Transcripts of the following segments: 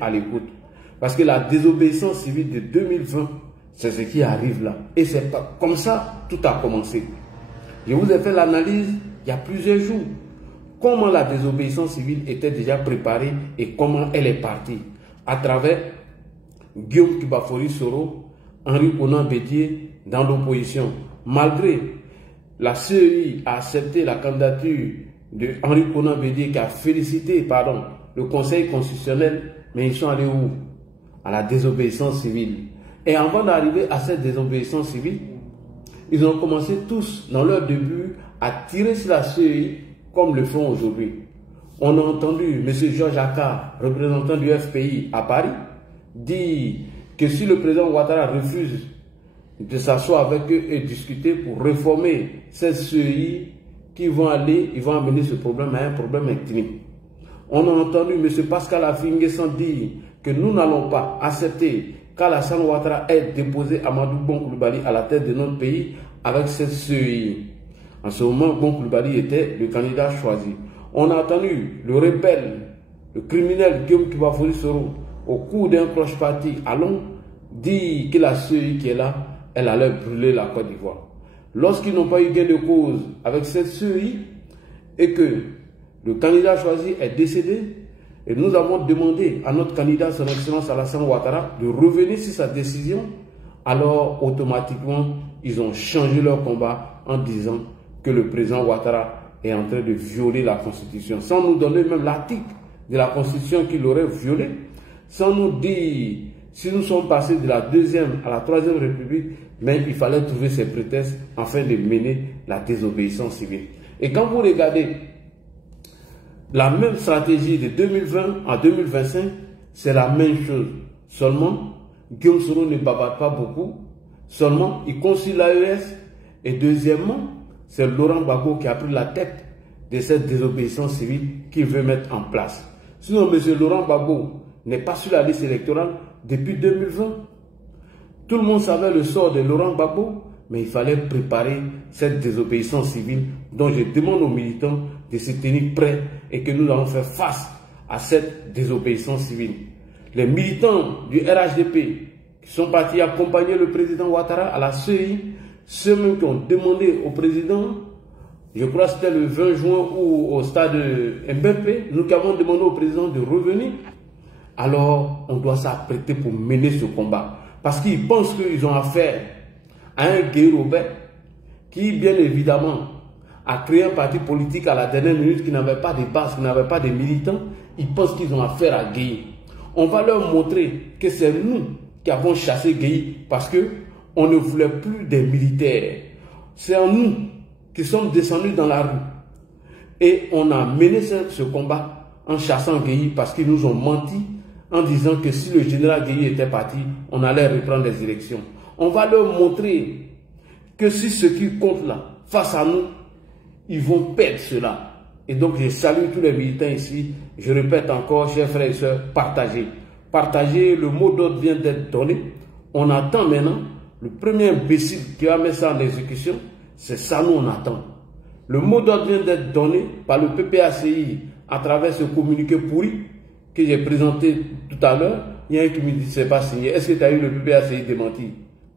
À l'écoute. Parce que la désobéissance civile de 2020, c'est ce qui arrive là. Et c'est pas comme ça tout a commencé. Je vous ai fait l'analyse il y a plusieurs jours. Comment la désobéissance civile était déjà préparée et comment elle est partie. À travers Guillaume Kibafori Soro, Henri Konan Bédié dans l'opposition. Malgré la CEI a accepté la candidature de Henri Konan Bédié qui a félicité le Conseil constitutionnel, mais ils sont allés où? À la désobéissance civile. Et avant d'arriver à cette désobéissance civile, ils ont commencé tous, dans leur début, à tirer sur la CEI comme le font aujourd'hui. On a entendu M. Georges Akkar, représentant du FPI à Paris, dire que si le président Ouattara refuse de s'asseoir avec eux et discuter pour réformer cette CEI, ils vont amener ce problème à un problème ethnique. On a entendu M. Pascal Affi-N'Guessan dire que nous n'allons pas accepter qu'Alassane Ouattara ait déposé Amadou Bon Coulibaly à la tête de notre pays avec cette CEI. En ce moment, Bon Coulibaly était le candidat choisi. On a entendu le rebelle, le criminel Guillaume Kibafori Soro, au cours d'un croche-party à Londres, dire que la CEI qui est là, elle allait brûler la Côte d'Ivoire. Lorsqu'ils n'ont pas eu gain de cause avec cette CEI et que le candidat choisi est décédé, et nous avons demandé à notre candidat, son Excellence Alassane Ouattara, de revenir sur sa décision, alors automatiquement, ils ont changé leur combat en disant que le président Ouattara est en train de violer la Constitution, sans nous donner même l'article de la Constitution qu'il aurait violé, sans nous dire si nous sommes passés de la 2e à la 3e République, mais il fallait trouver ces prétextes afin de mener la désobéissance civile. Et quand vous regardez la même stratégie de 2020 à 2025, c'est la même chose. Seulement, Guillaume Soro ne bavarde pas beaucoup. Seulement, il consulte l'AES. Et deuxièmement, c'est Laurent Gbagbo qui a pris la tête de cette désobéissance civile qu'il veut mettre en place. Sinon, M. Laurent Gbagbo n'est pas sur la liste électorale depuis 2020. Tout le monde savait le sort de Laurent Gbagbo, mais il fallait préparer cette désobéissance civile dont je demande aux militants de se tenir prêts et que nous allons faire face à cette désobéissance civile. Les militants du RHDP qui sont partis accompagner le président Ouattara à la CEI, ceux mêmes qui ont demandé au président, je crois que c'était le 20 juin ou au stade Mbempe, nous qui avons demandé au président de revenir, alors on doit s'apprêter pour mener ce combat. Parce qu'ils pensent qu'ils ont affaire à un Guy Robert qui, bien évidemment, a créé un parti politique à la dernière minute qui n'avait pas de base, qui n'avait pas de militants. Ils pensent qu'ils ont affaire à Guy. On va leur montrer que c'est nous qui avons chassé Guy parce qu'on ne voulait plus des militaires. C'est en nous qui sommes descendus dans la rue. Et on a mené ce combat en chassant Guy parce qu'ils nous ont menti en disant que si le général Guy était parti, on allait reprendre les élections. On va leur montrer que si ce qui compte là, face à nous, ils vont perdre cela. Et donc je salue tous les militants ici. Je répète encore, chers frères et sœurs, partagez. Partagez, le mot d'ordre vient d'être donné. On attend maintenant. Le premier imbécile qui va mettre ça en exécution, c'est ça nous on attend. Le mot d'ordre vient d'être donné par le PPACI à travers ce communiqué pourri que j'ai présenté tout à l'heure. Il y a un qui me dit c'est pas signé. Est-ce que tu as eu le PPACI démenti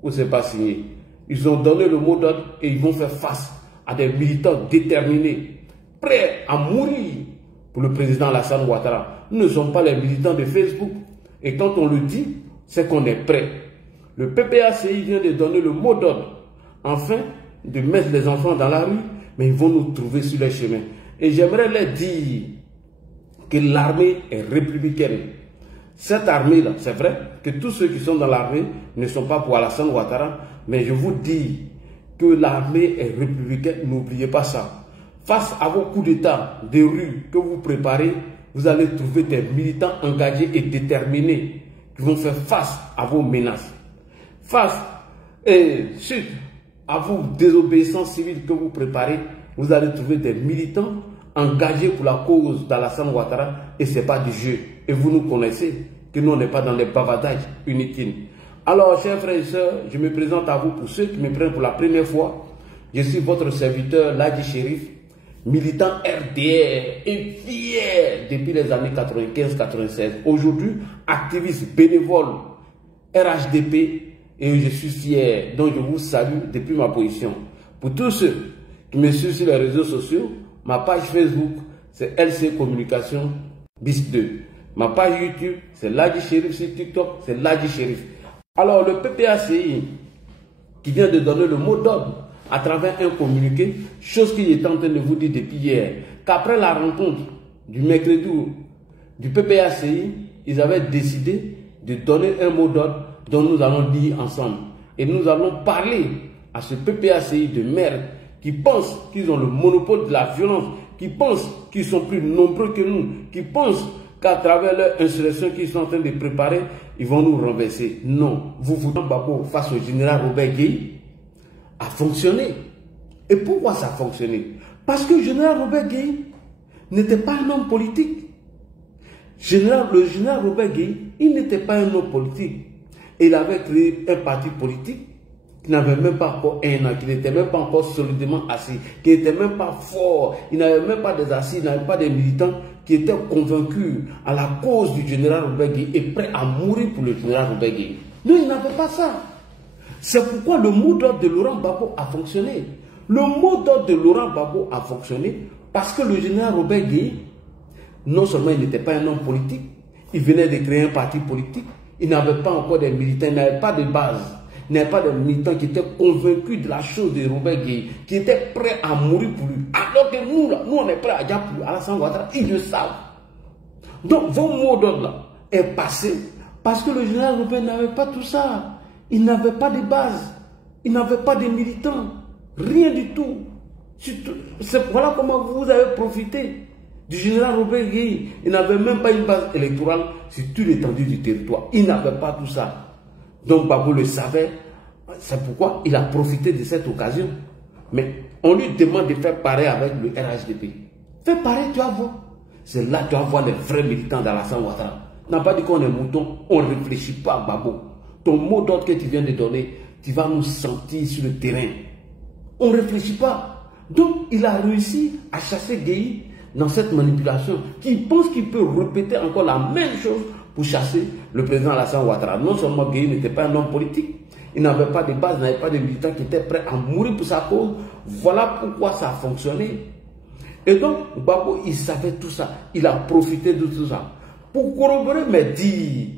ou c'est pas signé? Ils ont donné le mot d'ordre et ils vont faire face à des militants déterminés, prêts à mourir pour le président Alassane Ouattara. Nous ne sommes pas les militants de Facebook. Et quand on le dit, c'est qu'on est prêt. Le PPACI vient de donner le mot d'ordre, enfin, de mettre les enfants dans la rue, mais ils vont nous trouver sur les chemins. Et j'aimerais leur dire que l'armée est républicaine. Cette armée-là, c'est vrai que tous ceux qui sont dans l'armée ne sont pas pour Alassane Ouattara, mais je vous dis que l'armée est républicaine, n'oubliez pas ça. Face à vos coups d'État de rue que vous préparez, vous allez trouver des militants engagés et déterminés qui vont faire face à vos menaces. Face et suite à vos désobéissances civiles que vous préparez, vous allez trouver des militants engagés pour la cause d'Alassane Ouattara et ce n'est pas du jeu. Et vous nous connaissez, que nous on n'est pas dans les bavardages inutiles. Alors, chers frères et sœurs, je me présente à vous pour ceux qui me prennent pour la première fois. Je suis votre serviteur, Ladi Chérif, militant RDR et fier depuis les années 95-96. Aujourd'hui, activiste bénévole RHDP et je suis fier. Donc je vous salue depuis ma position. Pour tous ceux qui me suivent sur les réseaux sociaux, ma page Facebook, c'est LC Communication BIS 2. Ma page YouTube, c'est Ladji Chérif. Sur TikTok, c'est Ladji Chérif. Alors le PPACI, qui vient de donner le mot d'ordre à travers un communiqué, chose qu'il est en train de vous dire depuis hier, qu'après la rencontre du mercredi du PPACI, ils avaient décidé de donner un mot d'ordre dont nous allons lire ensemble. Et nous allons parler à ce PPACI de merde qui pensent qu'ils ont le monopole de la violence, qui pensent qu'ils sont plus nombreux que nous, qui pensent qu'à travers leur insurrection qu'ils sont en train de préparer, ils vont nous renverser. Non, vous voulez Bako face au général Robert Gueye a fonctionné. Et pourquoi ça a fonctionné? Parce que le général Robert Gueye n'était pas un homme politique. Le général Robert Gueye, il n'était pas un homme politique. Il avait créé un parti politique qui n'avait même pas encore un an, qui n'était même pas encore solidement assis, qui n'était même pas fort, il n'avait même pas des assis, il n'avait pas des militants qui étaient convaincus à la cause du général Robert Gueye et prêts à mourir pour le général Robert Gueye. Non, il n'avait pas ça. C'est pourquoi le mot d'ordre de Laurent Gbagbo a fonctionné. Le mot d'ordre de Laurent Gbagbo a fonctionné parce que le général Robert Gueye, non seulement il n'était pas un homme politique, il venait de créer un parti politique, il n'avait pas encore des militants, il n'avait pas de base. Il n'y avait pas de militants qui étaient convaincus de la chose de Robert Gueye, qui étaient prêts à mourir pour lui. Alors que nous, là, nous on est prêts à dire pour Alassane Ouattara, ils le savent. Donc, vos mots d'ordre là est passé parce que le général Robert n'avait pas tout ça. Il n'avait pas de base, il n'avait pas de militants, rien du tout. Voilà comment vous avez profité du général Robert Gueye. Il n'avait même pas une base électorale sur toute l'étendue du territoire. Il n'avait pas tout ça. Donc Gbagbo le savait, c'est pourquoi il a profité de cette occasion. Mais on lui demande de faire pareil avec le RHDP. Fais pareil, tu vas voir. C'est là que tu vas voir les vrais militants d'Alassane Ouattara. On n'a pas dit qu'on est mouton, on ne réfléchit pas à Gbagbo. Ton mot d'ordre que tu viens de donner, tu vas nous sentir sur le terrain. On ne réfléchit pas. Donc il a réussi à chasser Gueye dans cette manipulation, qui pense qu'il peut répéter encore la même chose pour chasser le président Alassane Ouattara. Non seulement Gueye n'était pas un homme politique, il n'avait pas de base, il n'avait pas de militants qui étaient prêts à mourir pour sa cause. Voilà pourquoi ça a fonctionné. Et donc, Gbagbo, il savait tout ça. Il a profité de tout ça. Pour corroborer mes dires,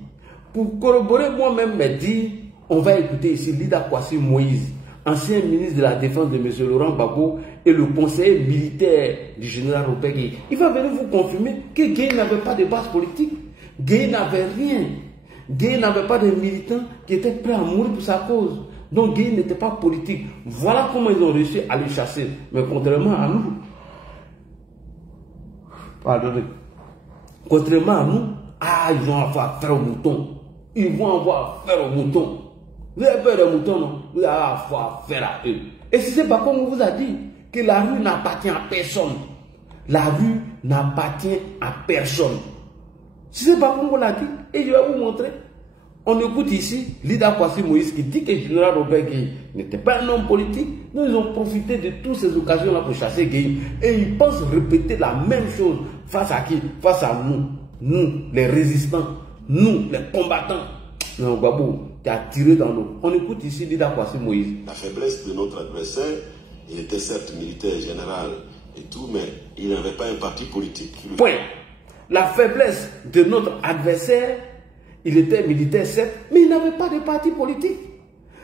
pour corroborer moi-même mes dires, on va écouter ici Lida Kwasi Moïse, ancien ministre de la Défense de M. Laurent Gbagbo et le conseiller militaire du général Robert Gueye. Il va venir vous confirmer que Gueye n'avait pas de base politique. Gueye n'avait rien. Gueye n'avait pas de militants qui étaient prêts à mourir pour sa cause. Donc Gueye n'était pas politique. Voilà comment ils ont réussi à le chasser. Mais contrairement à nous, pardonnez, contrairement à nous, ils vont avoir affaire aux moutons. Ils vont avoir affaire aux moutons. Vous avez peur des moutons, non? Vous avez affaire à eux. Et si c'est pas comme on vous a dit, que la rue n'appartient à personne. La rue n'appartient à personne. Si c'est pas comme on l'a dit, et je vais vous montrer. On écoute ici Lida Kwasi Moïse qui dit que le général Robert Gueye n'était pas un homme politique. Nous, ils ont profité de toutes ces occasions-là pour chasser Gueye. Et ils pensent répéter la même chose face à qui? Face à nous. Nous, les résistants. Nous, les combattants. Non, Gbagbo, tu as tiré dans l'eau. On écoute ici Lida Kwasi Moïse. La faiblesse de notre adversaire, il était certes militaire, général et tout, mais il n'avait pas un parti politique. Point. La faiblesse de notre adversaire, il était militaire, certes, mais il n'avait pas de parti politique.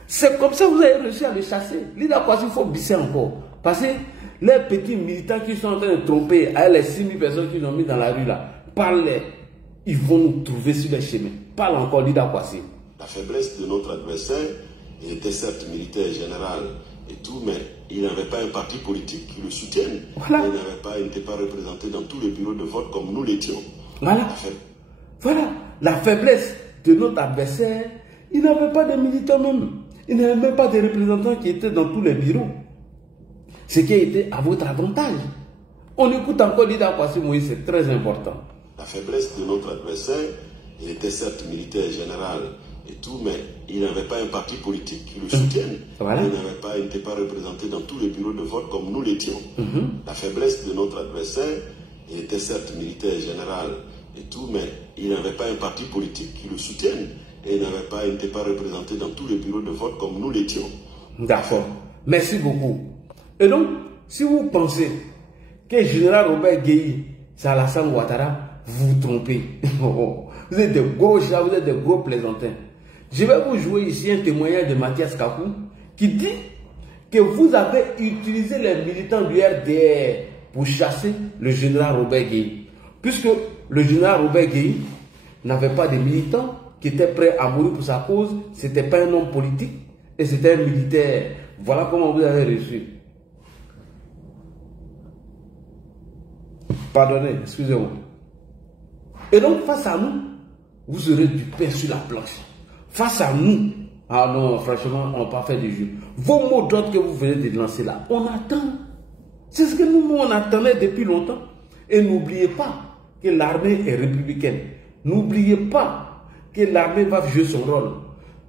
C'est comme ça que vous avez réussi à le chasser. Lida Kwasi, il faut bisser encore. Parce que les petits militants qui sont en train de tromper, avec les 6 000 personnes qu'ils ont mis dans la rue là, parlez, ils vont nous trouver sur les chemins. Parle encore, Lida Kwasi. La faiblesse de notre adversaire, il était certes militaire, général et tout, mais il n'avait pas un parti politique qui le soutienne. Voilà. Il n'était pas représenté dans tous les bureaux de vote comme nous l'étions. Voilà. Voilà. La faiblesse de notre adversaire, il n'avait pas de militants même. Il n'avait même pas de représentants qui étaient dans tous les bureaux. Ce qui a été à votre avantage. On écoute encore Lida Kwasi Moïse, c'est très important. La faiblesse de notre adversaire, il était certes militaire, général et tout, mais il n'avait pas un parti politique qui le soutienne. Voilà. Il n'était pas représenté dans tous les bureaux de vote comme nous l'étions. La faiblesse de notre adversaire, il était certes militaire général et tout, mais il n'avait pas un parti politique qui le soutienne. Et il n'était pas représenté dans tous les bureaux de vote comme nous l'étions. D'accord. Merci beaucoup. Et donc, si vous pensez que le général Robert Gueye, c'est Alassane Ouattara, vous vous trompez. Vous êtes des gros chats, vous êtes des gros plaisantins. Je vais vous jouer ici un témoignage de Mathias Kakou qui dit que vous avez utilisé les militants du RDR pour chasser le général Robert Gueye. Puisque le général Robert Gueye n'avait pas de militants qui était prêt à mourir pour sa cause, ce n'était pas un homme politique et c'était un militaire. Voilà comment vous avez reçu. Pardonnez, excusez-moi. Et donc, face à nous, vous aurez du pain sur la planche. Face à nous, ah non, franchement, on n'a pas fait de jeu. Vos mots d'ordre que vous venez de lancer là, on attend. C'est ce que nous, on attendait depuis longtemps. Et n'oubliez pas que l'armée est républicaine. N'oubliez pas que l'armée va jouer son rôle.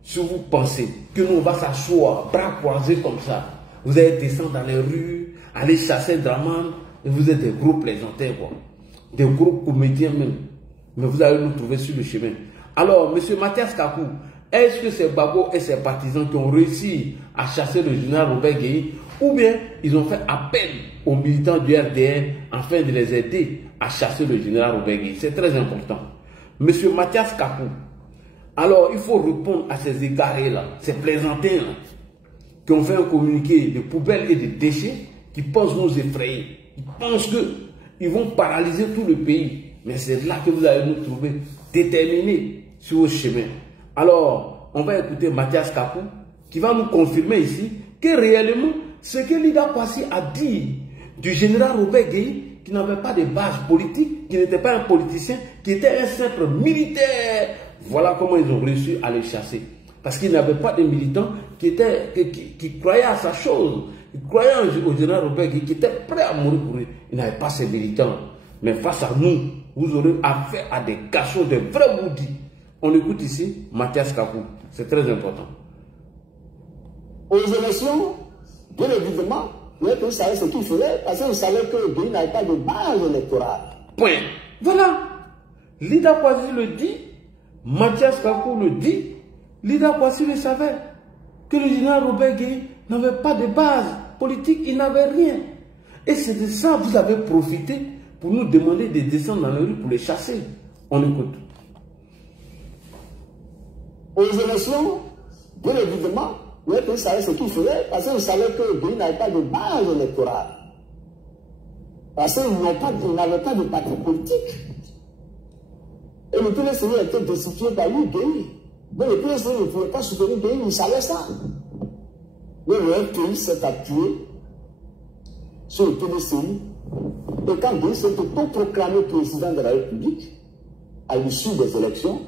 Si vous pensez que nous on va s'asseoir, bras croisés comme ça, vous allez descendre dans les rues, aller chasser Draman, et vous êtes des gros plaisantins, quoi. Des gros comédiens même. Mais vous allez nous trouver sur le chemin. Alors, M. Mathias Kakou, est-ce que c'est Babo et ses partisans qui ont réussi à chasser le général Robert Gueye, ou bien ils ont fait appel aux militants du RDR afin de les aider à chasser le général Robert Gueye? C'est très important. M. Mathias Kakou, alors il faut répondre à ces égarés-là, ces plaisantins-là, qui ont fait un communiqué de poubelles et de déchets, qui pensent nous effrayer. Ils pensent qu'ils vont paralyser tout le pays. Mais c'est là que vous allez nous trouver déterminés sur vos chemins. Alors, on va écouter Mathias Kakou, qui va nous confirmer ici que réellement, ce que Lida Kwasi a dit du général Robert Gueye, qui n'avait pas de base politique, qui n'était pas un politicien, qui était un simple militaire. Voilà comment ils ont réussi à le chasser. Parce qu'il n'avait pas de militants qui croyaient à sa chose. Ils croyaient au général Robert Gueye, qui était prêt à mourir pour lui. Il n'avait pas ces militants. Mais face à nous, vous aurez affaire à des cachots, de vrais maudits. On écoute ici Mathias Kakou. C'est très important. Aux élections, bien évidemment, vous savez ce qu'il faisait, parce que vous savez que le pays n'avait pas de base électorale. Point. Voilà. Lida Kwasi le dit, Mathias Kakou le dit, Lida Kwasi le savait, que le général Robert Gueye n'avait pas de base politique, il n'avait rien. Et c'est de ça que vous avez profité pour nous demander de descendre dans la rue pour les chasser. On écoute. Aux élections, bien évidemment, vous savez ce qu'il faisait, parce que vous savez que le pays n'avait pas de base électorale. Parce qu'il n'avait pas de parti politique. Et le premier Seigneur était destitué par lui, Gueye. Mais le premier Seigneur ne pouvait pas soutenir Gueye, il savait ça. Mais le pays s'est appuyé sur le PDCI. Et quand Gueye s'est proclamé président de la République, à l'issue des élections,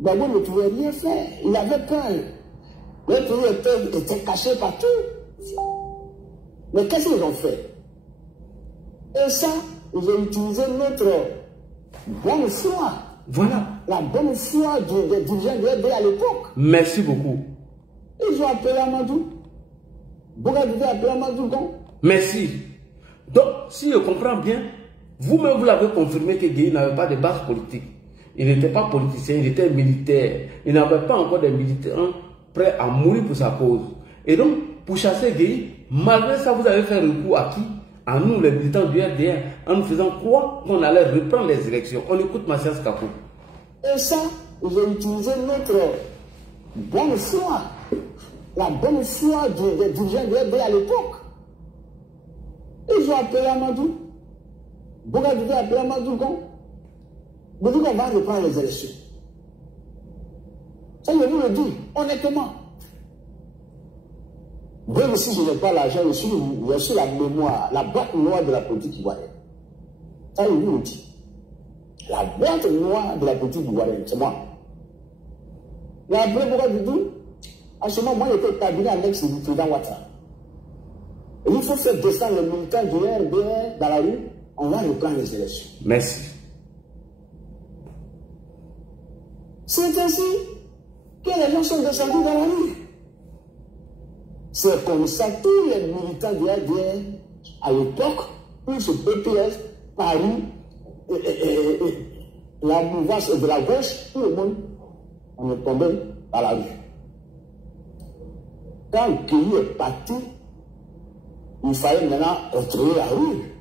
Gbagbo ne pouvait rien faire. Il avait peur. Le pays était caché partout. Mais qu'est-ce qu'ils ont fait? Et ça, ils ont utilisé notre bonne foi. Voilà. La bonne foi des dirigeants de RDR à l'époque. Merci beaucoup. Ils ont appelé Amadou. Bougadieu a appelé Amadou. Merci. Donc, si je comprends bien, vous-même vous l'avez confirmé que Gueye n'avait pas de base politique. Il n'était pas politicien, il était militaire. Il n'avait pas encore des militants prêts à mourir pour sa cause. Et donc, pour chasser Gueye, malgré ça, vous avez fait recours à qui? À nous, les militants du RDR, en nous faisant croire qu'on allait reprendre les élections. On écoute Mathias Kakou. Et ça, ils ont utilisé notre bonne foi. La bonne foi des dirigeants du RDR à l'époque. Ils ont appelé Amadou. Bougadieu a appelé Amadou. Vous dites qu'on va reprendre les élections. Ça, je vous le dis, honnêtement. Même si je n'ai pas l'argent, je suis la mémoire, la boîte noire de la politique ivoirienne. Ça, je vous le dis. La boîte noire de la politique ivoirienne, c'est moi. Mais après, Bougadieu, en ce moment, moi, j'étais cabinet avec le président Ouattara. Et il faut faire descendre les militants du RDR dans la rue, on va reprendre les élections. Merci. C'est ainsi que les gens sont descendus dans la rue. C'est comme ça que tous les militants du RDR, à l'époque, plus au PPS, Paris, la mouvance de la gauche, tout le monde, on est tombé dans la rue. Quand le pays est parti, il fallait maintenant retrouver la rue.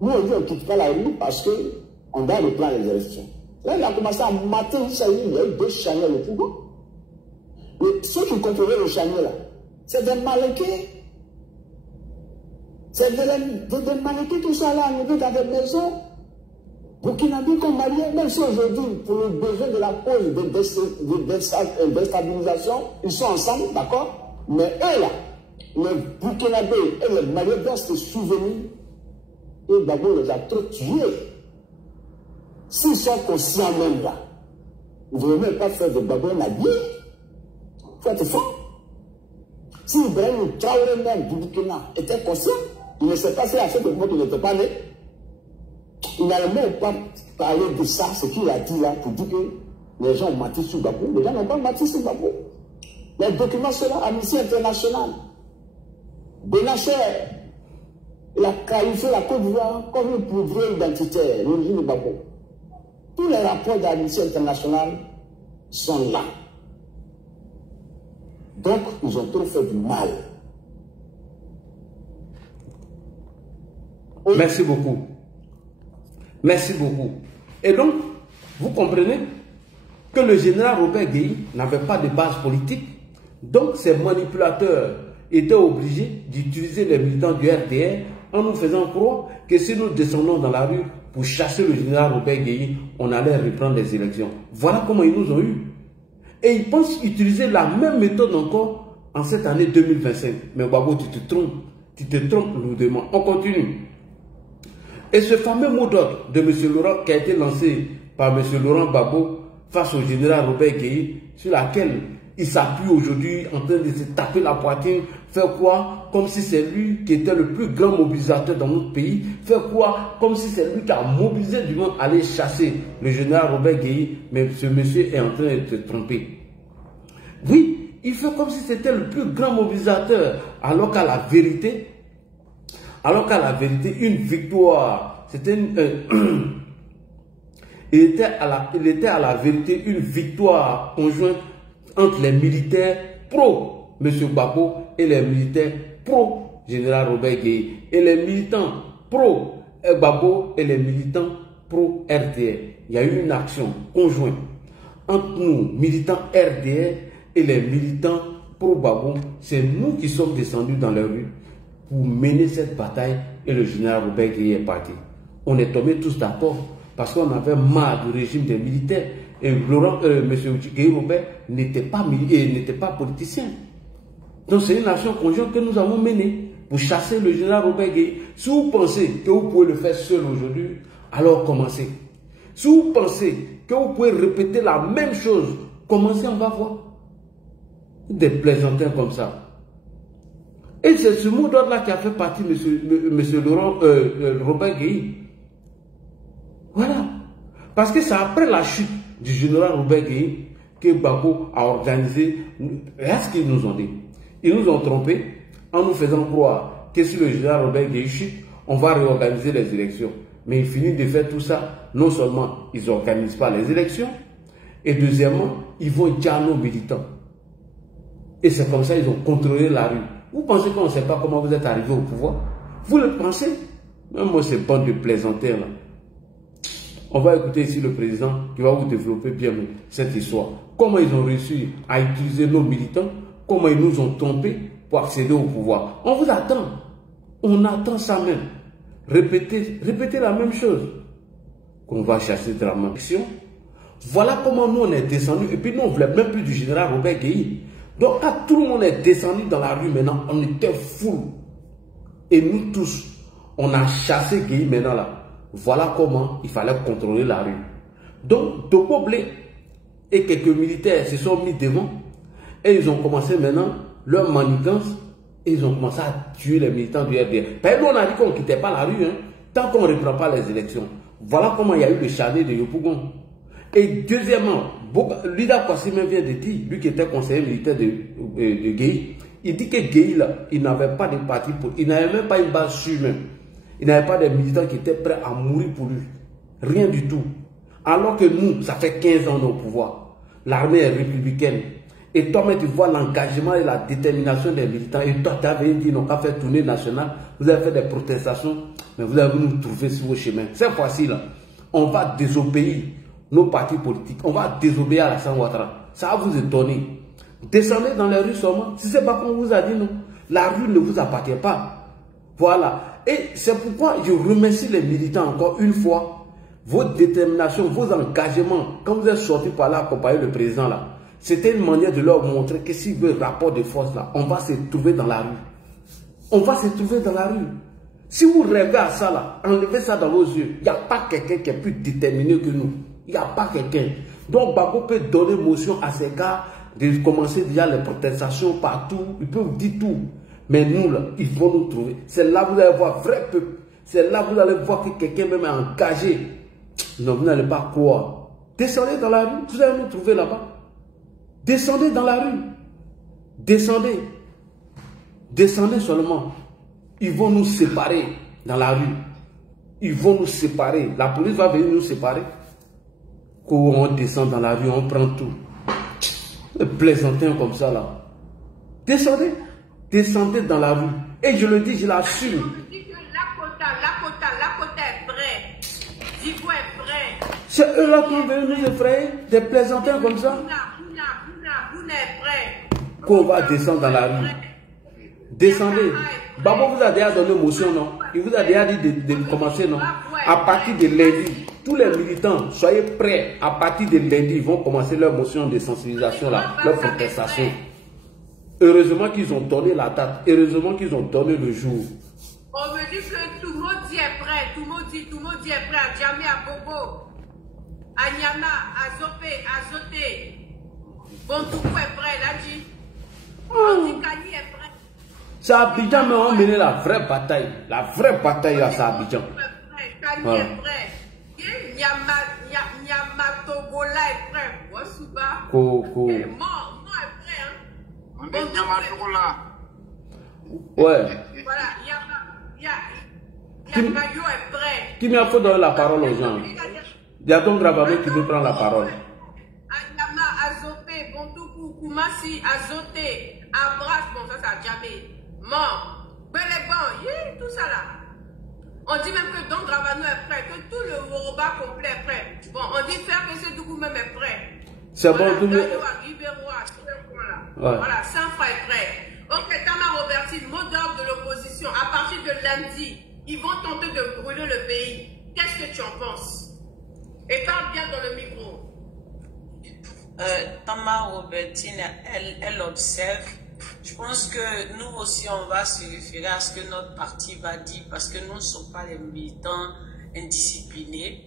Nous, on dit on ne quitte pas la rue parce qu'on doit reprendre les élections. Là, il a commencé à mater, il y a eu 2 chaniers au pouvoir. Mais ceux qui contrôlaient le chanier là, c'est des malinqués. C'est des malinqués qui sont allés enlever dans des maisons. Burkinabés comme Maliens, même si aujourd'hui, pour le besoin de la cause de déstabilisation, ils sont ensemble, d'accord? Mais eux là, les Burkinabés et les Maliens doivent se souvenir et d'abord les a trop tués. S'ils sont conscients même là, ils ne veulent même pas faire de Babou un allié. Il faut être fort. Si Ibrahim Traoré même du Burkina était conscient, il ne sait pas si à ce moment il n'était pas né. Il n'allait même pas parler de ça, ce qu'il a dit là, pour dire que les gens ont menti sur Babou. Les gens n'ont pas menti sur Babou. Les documents sont là, Amnesty International. Benacher, il a qualifié la Côte d'Ivoire comme une poudre identitaire, l'origine de Babou. Tous les rapports d'Amnesty International sont là. Donc, ils ont trop fait du mal. Merci beaucoup. Merci beaucoup. Et donc, vous comprenez que le général Robert Gueye n'avait pas de base politique. Donc, ces manipulateurs étaient obligés d'utiliser les militants du RDR en nous faisant croire que si nous descendons dans la rue pour chasser le général Robert Gueye, on allait reprendre les élections. Voilà comment ils nous ont eu. Et ils pensent utiliser la même méthode encore en cette année 2025. Mais Babo, tu te trompes lourdement. On continue. Et ce fameux mot d'ordre de M. Laurent qui a été lancé par M. Laurent Gbagbo face au général Robert Gueye, sur laquelle il s'appuie aujourd'hui en train de se taper la poitrine, faire quoi? Comme si c'est lui qui était le plus grand mobilisateur dans notre pays, faire quoi? Comme si c'est lui qui a mobilisé du monde à aller chasser le général Robert Gueye, mais ce monsieur est en train de se tromper. Oui, il fait comme si c'était le plus grand mobilisateur, alors qu'à la vérité, une victoire, c'était il était à la vérité une victoire conjointe entre les militaires pro M. Gbagbo et les militaires pro général Robert Gueye, et les militants pro Gbagbo et les militants pro RDR. Il y a eu une action conjointe entre nous, militants RDR, et les militants pro Gbagbo. C'est nous qui sommes descendus dans les rues pour mener cette bataille, et le général Robert Gueye est parti. On est tombés tous d'accord parce qu'on avait marre du régime des militaires, et M. Gueye Robert n'était pas politicien. Donc c'est une action conjointe que nous avons menée pour chasser le général Robert Gueye. Si vous pensez que vous pouvez le faire seul aujourd'hui, alors commencez. Si vous pensez que vous pouvez répéter la même chose, commencez, on va voir. Des plaisantins comme ça. Et c'est ce mot d'ordre-là qui a fait partie M. Robert Gueye. Voilà. Parce que c'est après la chute du général Robert Gueye que Gbagbo a organisé. Regarde ce qu'ils nous ont dit. Ils nous ont trompés en nous faisant croire que si le général Robert Gueye chute, on va réorganiser les élections. Mais ils finissent de faire tout ça. Non seulement ils n'organisent pas les élections, et deuxièmement, ils vont dire à nos militants. Et c'est comme ça qu'ils ont contrôlé la rue. Vous pensez qu'on ne sait pas comment vous êtes arrivé au pouvoir? Vous le pensez? Même moi, c'est pas de plaisanter là. On va écouter ici le président qui va vous développer bien cette histoire. Comment ils ont réussi à utiliser nos militants, comment ils nous ont trompés pour accéder au pouvoir. On vous attend. On attend ça même. Répétez la même chose. Qu'on va chasser de la même action. Voilà comment nous on est descendus. Et puis nous on ne voulait même plus du général Robert Gueye. Donc quand tout le monde est descendu dans la rue maintenant, on était fous. Et nous tous, on a chassé Gueye maintenant là. Voilà comment il fallait contrôler la rue. Donc Topo Blé et quelques militaires se sont mis devant. Et ils ont commencé maintenant leur manigance. Et ils ont commencé à tuer les militants du RDR. Nous on a dit qu'on ne quittait pas la rue, hein, tant qu'on ne reprend pas les élections. Voilà comment il y a eu le charnier de Yopougon. Et deuxièmement, Lida Kwasime vient de dire, lui qui était conseiller militaire de Gueye, il dit que Gueye, là, il n'avait pas de parti politique, il n'avait même pas une base sûre même. Il n'avait pas de militants qui étaient prêts à mourir pour lui. Rien du tout. Alors que nous, ça fait 15 ans au pouvoir. L'armée est républicaine. Et toi, tu vois l'engagement et la détermination des militants. Et toi, tu avais dit, non, qu'à faire tournée nationale, vous avez fait des protestations, mais vous avez nous trouver sur vos chemins. Cette fois-ci, là, on va désobéir nos partis politiques. On va désobéir à Alassane Ouattara. Ça va vous étonner. Descendez dans les rues seulement. Si ce n'est pas qu'on vous a dit, non. La rue ne vous appartient pas. Voilà. Et c'est pourquoi je remercie les militants encore une fois. Votre détermination, vos engagements, quand vous êtes sortis par là accompagner le président là, c'était une manière de leur montrer que s'ils veulent rapport de force là, on va se trouver dans la rue. On va se trouver dans la rue. Si vous rêvez à ça là, enlevez ça dans vos yeux. Il n'y a pas quelqu'un qui est plus déterminé que nous. Il n'y a pas quelqu'un. Donc Bako peut donner motion à ces gars de commencer déjà les protestations partout. Ils peuvent dire tout. Mais nous là, ils vont nous trouver. C'est là que vous allez voir vrai peuple. C'est là que vous allez voir que quelqu'un même est engagé. Non, vous n'allez pas croire. Descendez dans la rue, vous allez nous trouver là-bas. Descendez dans la rue. Descendez. Descendez seulement. Ils vont nous séparer dans la rue. Ils vont nous séparer. La police va venir nous séparer. Quand on descend dans la rue, on prend tout. Les plaisantins comme ça là. Descendez. Descendez dans la rue. Et je le dis, je l'assume. On dit que la quota est prêt. Djibo est prêt. C'est eux là qui ont venu nous effrayer. Des plaisantins comme ça. Bouna est prêt. Qu'on va descendre dans la rue. Descendez. Babo vous a déjà donné motion, non? Il vous a déjà dit de commencer, non? À partir de lundi, tous les militants, soyez prêts. À partir de lundi, ils vont commencer leur motion de sensibilisation, là, leur protestation. Heureusement qu'ils ont donné la date. Heureusement qu'ils ont donné le jour. On me dit que tout le monde dit est prêt. Tout le monde dit est prêt. À Djamé, à Bobo, à Nyama, à Zopé, à Zoté. Bontoukou est prêt, là, dit. Kani est prêt. C'est Abidjan, mais on menait la vraie bataille. La vraie bataille, là, c'est Abidjan. Kani est prêt. Nyamatogola est prêt. Wasuba. Coco. Mort est prêt, hein. Ouais. Voilà, Yamayo est prêt. Qui m'a fait donner la parole aux gens? Il y a ton Grabamé qui veut prendre la parole. Anyama, Azopé, Bontoukou, Koumassi, Azoté, Abras, bon ça c'est Djamé. Mort. Belébon, tout ça là. On dit même que Don Gravano est prêt, que tout le Woroba complet est prêt. Bon, on dit faire que ce Dougou même est prêt. C'est bon, tout le monde. Voilà, Saint-Fra est prêt. Ok, Tama Roberti, mot d'ordre de l'opposition. À partir de lundi, ils vont tenter de brûler le pays. Qu'est-ce que tu en penses? Et parle bien dans le micro. Tama Robertine, elle observe. Je pense que nous aussi, on va se référer à ce que notre parti va dire parce que nous ne sommes pas les militants indisciplinés.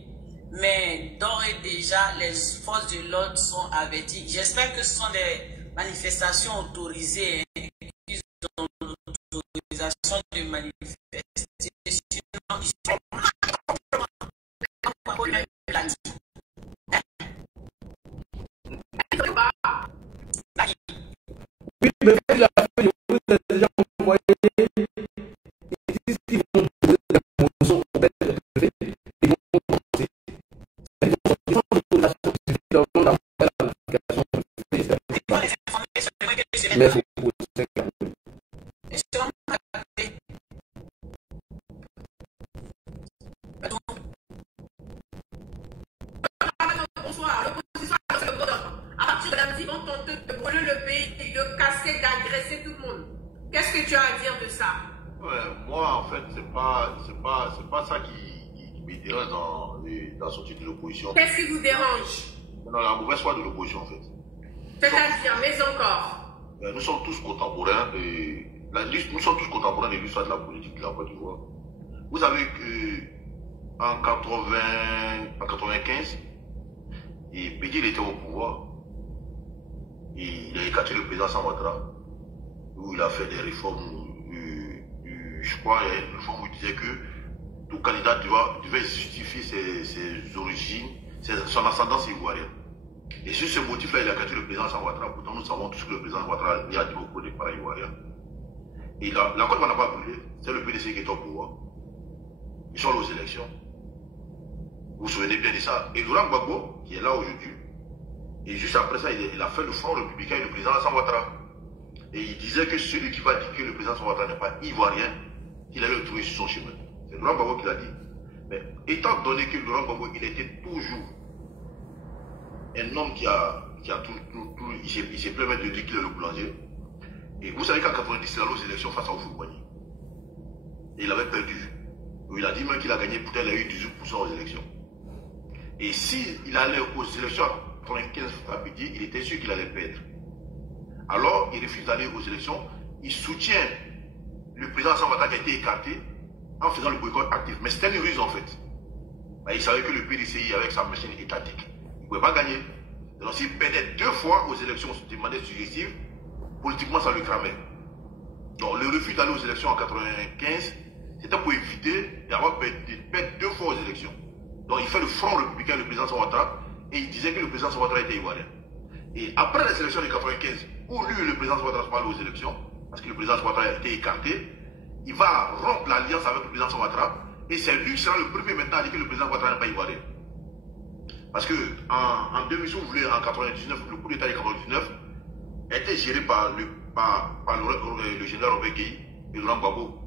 Mais d'ores et déjà, les forces de l'ordre sont averties. J'espère que ce sont des manifestations autorisées. Hein, qu'ils ont l'autorisation de manifester. Sinon, ils sont... Oui, mais la feuille, vous avez déjà envoyé. Ils vont poser la motion au fait de lever. Ils vont commencer. Ils vont sortir sans autorisation suffisante d'avoir la notification. Mais c'est pour ça que d'agresser tout le monde. Qu'est-ce que tu as à dire de ça? Ouais, moi, en fait, c'est pas ça qui me dérange dans la sortie de l'opposition. Qu'est-ce qui vous dérange? Non, la mauvaise foi de l'opposition, en fait. C'est-à-dire, mais encore. Nous sommes tous contemporains de nous sommes tous contemporains de l'histoire de la politique de la Côte d'Ivoire. Vous savez que en 95, Bédi était au pouvoir. Il a écarté le président Ouattara, où il a fait des réformes, je crois, une réforme où il disait que tout candidat devait justifier ses origines son ascendance ivoirienne. Et sur ce motif-là, il a catché le président Alassane Ouattara. Pourtant, nous savons tous que le président Ouattara a dit beaucoup de parents ivoiriens. Et la Côte d'Ivoire n'a pas brûlé. C'est le PDC qui est au pouvoir. Ils sont allés aux élections. Vous vous souvenez bien de ça. Et Laurent Gbagbo, qui est là aujourd'hui, et juste après ça, il a fait le Front républicain et le président Alassane Ouattara. Et il disait que celui qui va dire que le président Alassane Ouattara n'est pas ivoirien, qu'il allait le trouver sur son chemin. C'est Laurent Gbagbo qui l'a dit. Mais étant donné que Laurent Gbagbo, il était toujours un homme qui a il s'est permis de dire qu'il est le boulanger. Et vous savez qu'en 90, il allait aux élections face à Houphouët-Boigny. Et il avait perdu. Il a dit même qu'il a gagné, pourtant il a eu 18% aux élections. Et s'il allait aux élections en 95 après-midi, il était sûr qu'il allait perdre. Alors, il refuse d'aller aux élections. Il soutient le président Alassane Ouattara qui a été écarté en faisant le boycott actif. Mais c'était une ruse en fait. Il savait que le PDCI, avec sa machine étatique, il ne pouvait pas gagner. Donc s'il perdait 2 fois aux élections de manière successive, politiquement ça le cramait. Donc le refus d'aller aux élections en 95, c'était pour éviter d'avoir perdu 2 fois aux élections. Donc il fait le Front républicain, le président Alassane Ouattara, et il disait que le président Alassane Ouattara était ivoirien. Et après les élections de 95, où lui, le président Alassane Ouattara, sont allés aux élections, parce que le président Alassane Ouattara a été écarté, il va rompre l'alliance avec le président Alassane Ouattara, et c'est lui qui sera le premier maintenant à dire que le président Ouattara n'est pas ivoirien. Parce que en 2000, si vous voulez, en 99, le coup d'État de 99 était géré par le général Robert Gueye et Laurent Gbagbo.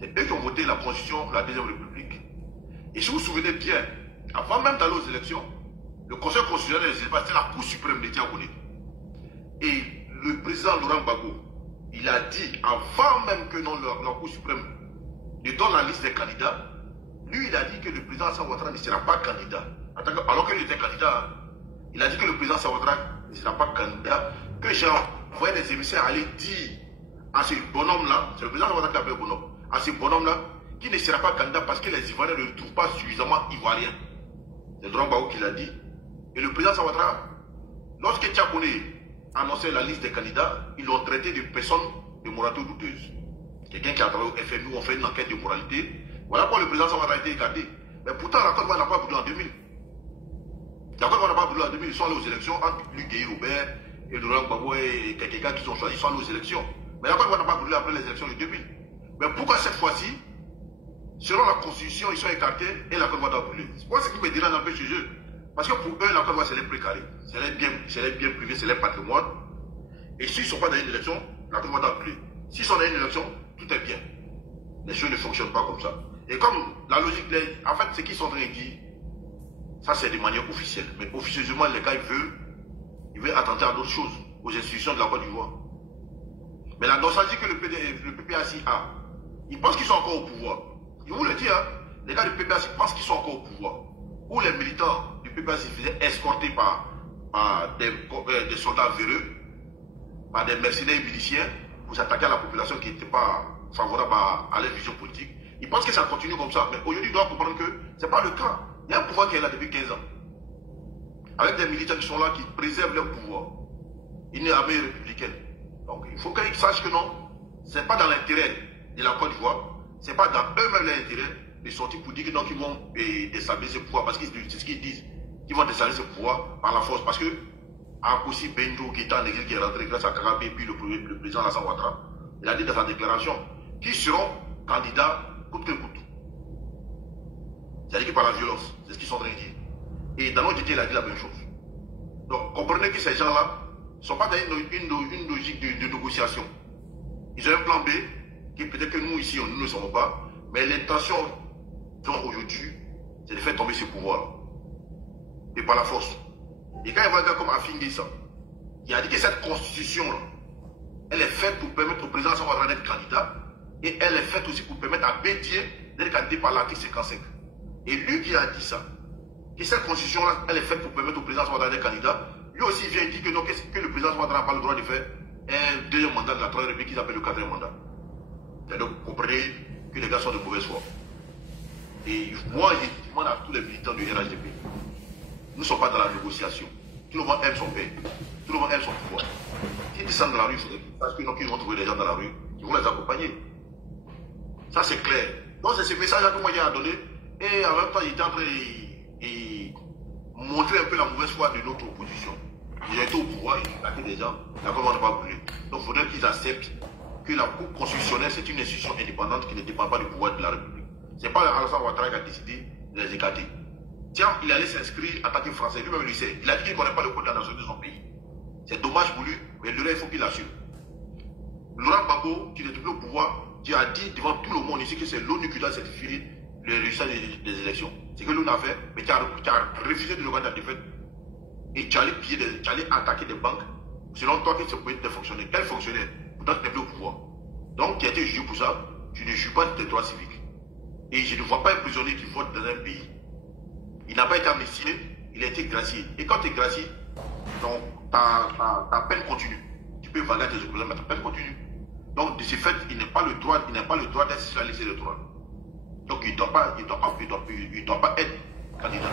C'est eux qui ont voté la constitution de la Deuxième République. Et si vous vous souvenez bien, avant même d'aller aux élections, le Conseil constitutionnel c'était la Cour suprême de Diakoné. Et le président Laurent Gbagbo, il a dit, avant même que la Cour suprême ne donne la liste des candidats, lui, il a dit que le président Alassane Ouattara ne sera pas candidat. Alors qu'il était candidat, il a dit que le président Alassane Ouattara ne sera pas candidat, que j'ai envoyé des émissaires aller dire à ce bonhomme-là, c'est le président Alassane Ouattara qui appelle bonhomme, à ce bonhomme-là, qui ne sera pas candidat parce que les Ivoiriens ne le trouvent pas suffisamment ivoirien. C'est Laurent Gbagbo qui l'a dit. Et le président Alassane Ouattara, lorsque Diakoné annonçait la liste des candidats, ils l'ont traité de personne de moralité douteuse. Quelqu'un qui a travaillé au FMI, on fait une enquête de moralité. Voilà pourquoi le président Alassane Ouattara a été écarté. Mais pourtant, la Côte d'Ivoire n'a pas voulu en 2000. La Côte d'Ivoire n'a pas voulu en 2000. Ils sont allés aux élections entre Luc Gueye Robert et Laurent Gbagbo et quelqu'un qui sont choisis. Ils sont allés aux élections. Mais la Côte d'Ivoire n'a pas voulu après les élections de 2000. Mais pourquoi cette fois-ci, selon la Constitution, ils sont écartés et la Côte d'Ivoire doit brûler? Moi, ce qui me dérange un peu chez eux. Parce que pour eux, la Côte d'Ivoire, c'est les précarés. C'est les biens privés, c'est les patrimoines. Et s'ils ne sont pas dans une élection, la Côte d'Ivoire doit brûler. S'ils sont dans une élection, tout est bien. Les choses ne fonctionnent pas comme ça. Et comme la logique, en fait, ce qu'ils sont en train de dire, ça c'est de manière officielle. Mais officieusement, les gars, ils veulent attenter à d'autres choses, aux institutions de la Côte d'Ivoire. Mais la nostalgie que le PPAC a, ils pensent qu'ils sont encore au pouvoir. Je vous le dis, hein, les gars du PPAC pensent qu'ils sont encore au pouvoir. Où les militants du PPAC se faisaient escorter par des soldats véreux, par des mercenaires miliciens, pour s'attaquer à la population qui n'était pas favorable à leur vision politique. Ils pensent que ça continue comme ça. Mais aujourd'hui, ils doivent comprendre que ce n'est pas le cas. Il y a un pouvoir qui est là depuis 15 ans. Avec des militaires qui sont là, qui préservent leur pouvoir. Une armée républicaine. Donc il faut qu'ils sachent que non, ce n'est pas dans l'intérêt de la Côte d'Ivoire, ce n'est pas dans eux-mêmes l'intérêt de sortir pour dire qu'ils vont déstabiliser ce pouvoir. Parce que c'est ce qu'ils disent. Qu'ils vont déstabiliser ce pouvoir par la force. Parce que Akoussi Benjo, qui est en exil, qui est rentré grâce à Kagame, et puis le président Alassane Ouattara, il a dit dans sa déclaration qu'ils seront candidats coûte que coûte. C'est-à-dire que par la violence, c'est ce qu'ils sont en train de dire. Et dans notre idée, il a dit la même chose. Donc, comprenez que ces gens-là ne sont pas dans une logique de négociation. Ils ont un plan B, qui peut-être que nous, ici, nous ne le savons pas, mais l'intention aujourd'hui, c'est de faire tomber ce pouvoir. Et par la force. Et quand il voit un gars comme Afingisa, il a dit que cette constitution-là, elle est faite pour permettre au président Alassane Ouattara d'être candidat, et elle est faite aussi pour permettre à Bédié d'être candidat par l'article 55. Et lui qui a dit ça, que cette constitution-là, elle est faite pour permettre au président Alassane Ouattara d'être candidat, lui aussi vient dire que non, que le président Alassane Ouattara n'a pas le droit de faire un deuxième mandat de la Troisième République qu'ils appellent le quatrième mandat. Et donc, vous comprenez que les gars sont de mauvaise foi. Et moi, je demande à tous les militants du RHDP, nous ne sommes pas dans la négociation. Tout le monde aime son pays. Tout le monde aime son pouvoir. S'ils descendent dans la rue, parce que non, qu'ils vont trouver des gens dans la rue, ils vont les accompagner. Ça, c'est clair. Donc, c'est ce message-là que moi j'ai à donner. Et en même temps, il était en train de montrer un peu la mauvaise foi de notre opposition. Ils ont été au pouvoir, ils ont attaqué des gens, la Cour n'a pas brûlé. Donc il faudrait qu'ils acceptent que la Cour constitutionnelle, c'est une institution indépendante qui ne dépend pas du pouvoir de la République. Ce n'est pas Alassane Ouattara qui a décidé de les écarter. Tiens, il allait s'inscrire en tant que Français, lui-même il sait. Il a dit qu'il ne connaît pas le code de la nation de son pays. C'est dommage pour lui, mais le il faut qu'il l'assume. Laurent Gbagbo, qui est devenu au pouvoir, qui a dit devant tout le monde ici que c'est l'ONU qui doit certifier les résultats des élections. C'est que l'ONU a fait, mais tu as refusé de regarder la défaite. Et tu allais piller, tu allais attaquer des banques. Selon toi, que ça pouvait être des fonctionnaires. Quel fonctionnaire? Pourtant, tu n'es plus au pouvoir. Donc, tu as été jugé pour ça. Tu ne juges pas tes droits civiques. Et je ne vois pas un prisonnier qui vote dans un pays. Il n'a pas été amnistié, il a été gracié. Et quand tu es gracié, donc, ta peine continue. Tu peux valer tes opposants, mais ta peine continue. Donc, de ce fait, il n'a pas le droit d'être sur la liste électorale. Donc, il ne doit pas être candidat.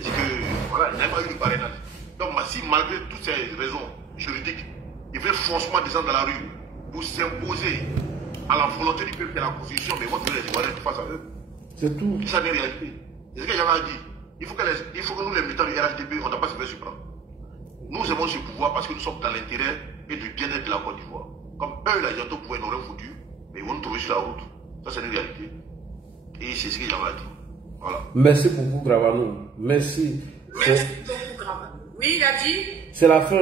C'est que, voilà, il n'a pas eu le parrainage. Donc, si malgré toutes ces raisons juridiques, il veut franchement descendre dans la rue pour s'imposer à la volonté du peuple et à la Constitution, mais moi, je veux les Ivoiriens face à eux. C'est tout. Ça n'est réalité. C'est ce que j'avais dit. Il faut que nous, les militants du RHDP, on n'a pas se faire surprendre. Nous aimons ce pouvoir parce que nous sommes dans l'intérêt et du bien-être de la Côte d'Ivoire. Comme eux, là, ils ont tout pouvoir, ils n'ont rien foutu, mais ils vont nous trouver sur la route. Ça, c'est une réalité. Et c'est ce que j'avais dit. Voilà. Merci beaucoup, Gravano. Merci. Merci beaucoup, Gravano. Oui, il a dit. C'est la fin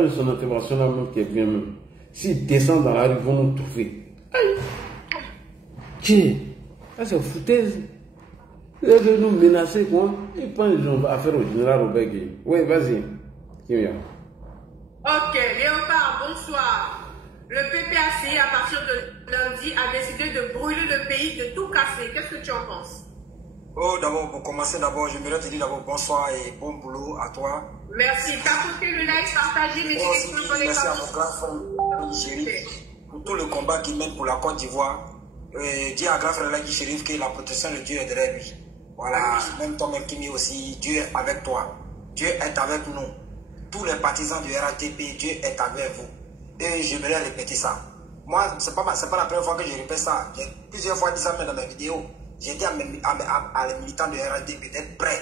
de son intervention là même qui est bien même. S'ils descendent dans la rue, ils vont nous trouver. Aïe! Tiens, ça c'est foutaise. Ils veulent nous menacer quoi? Ils prennent affaire au général Robert Gueye. Oui, vas-y. Ok, Léopard, bonsoir. Le PPAC, à partir de lundi, a décidé de brûler le pays, de tout casser. Qu'est-ce que tu en penses? Oh, d'abord, pour commencer, j'aimerais te dire d'abord bonsoir et bon boulot à toi. Merci. Tapotez le like, partagez, mettez les pouces dans les merci à mon grand frère Chérif pour tout le combat qu'il mène pour la Côte d'Ivoire. Dis à grand frère Lagui Chérif que la protection de Dieu est derrière lui. Voilà, même toi-même Kimi aussi, Dieu est avec toi. Dieu est avec nous. Tous les partisans du RHDP, Dieu est avec vous. Et j'aimerais répéter ça. Moi, c'est pas la première fois que je répète ça. J'ai plusieurs fois dit ça même dans mes vidéos. J'ai dit à les militants de RHDP d'être prêts.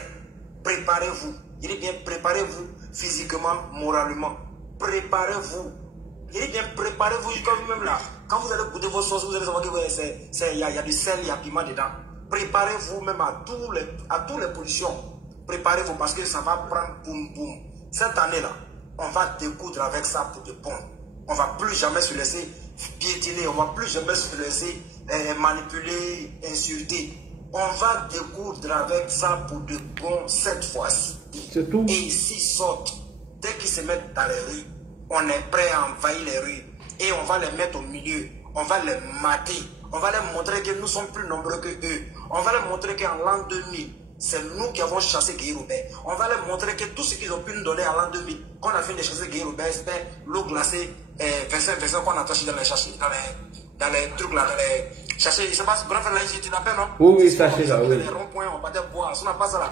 Préparez-vous. Je dis bien préparez-vous physiquement, moralement. Préparez-vous. Je dis bien préparez-vous jusqu'à vous-même là. Quand vous allez goûter vos sauces, vous allez savoir qu'il y a du sel, il y a du piment dedans. Préparez-vous même à toutes les pollutions. Préparez-vous parce que ça va prendre boum boum. Cette année-là, on va découdre avec ça pour de bon. On ne va plus jamais se laisser piétiner, on ne va plus jamais se laisser manipuler, insulter. On va découdre avec ça pour de bon cette fois-ci. C'est tout. Et s'ils sortent, dès qu'ils se mettent dans les rues, on est prêt à envahir les rues. Et on va les mettre au milieu, on va les mater. On va leur montrer que nous sommes plus nombreux que eux. On va leur montrer qu'en l'an 2000, c'est nous qui avons chassé Gueye Robert. On va leur montrer que tout ce qu'ils ont pu nous donner en l'an 2000, qu'on a fini de chasser Gueye Robert, c'était l'eau glacée, 25 qu'on a attaché dans les trucs là, dans les sachets. Je sais pas, bref, là, tu l'appelles, non? Oui, sachez là, oui. Les ronds-points, on battait boire. Si on n'a pas ça là,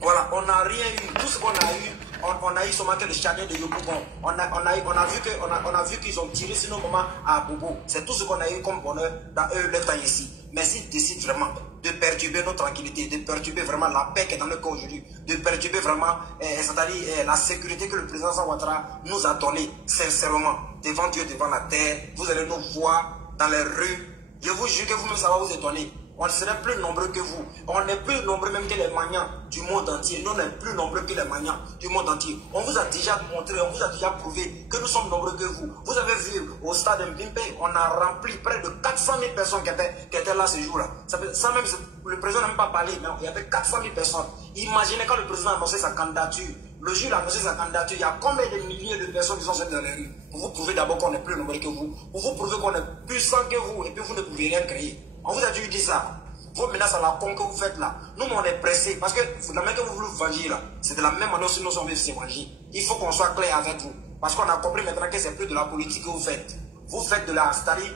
voilà, on n'a rien eu. Tout ce qu'on a eu, on a eu seulement que le chagrin de Yopougon. On a vu qu'ils ont tiré sur nos mamans à Bobo. C'est tout ce qu'on a eu comme bonheur dans eux le temps ici. Mais s'ils décident vraiment de perturber notre tranquillité, de perturber vraiment la paix qui est dans le corps aujourd'hui, de perturber vraiment c'est-à-dire la sécurité que le président Ouattara nous a donnée, sincèrement, devant Dieu, devant la terre, vous allez nous voir dans les rues. Je vous jure que vous-même, ça va vous étonner. On ne serait plus nombreux que vous. On est plus nombreux même que les maniants du monde entier. Nous, on est plus nombreux que les maniants du monde entier. On vous a déjà montré, on vous a déjà prouvé que nous sommes nombreux que vous. Vous avez vu au stade Mbimpe, on a rempli près de 400 000 personnes qui étaient là ce jour-là. Ça même, le président n'a même pas parlé, mais il y avait 400 000 personnes. Imaginez quand le président a annoncé sa candidature. Le jour où il a annoncé sa candidature, il y a combien de milliers de personnes qui sont sorties dans les rues pour vous prouver d'abord qu'on est plus nombreux que vous, pour vous prouver qu'on est plus puissant que vous, et puis vous ne pouvez rien créer. On vous a dû dire ça. Vos menaces à la con que vous faites là, nous on est pressés parce que la main que vous voulez venger là, c'est de la même manière que nous sommes se venger. Il faut qu'on soit clair avec vous. Parce qu'on a compris maintenant que c'est plus de la politique que vous faites. Vous faites de la stalie,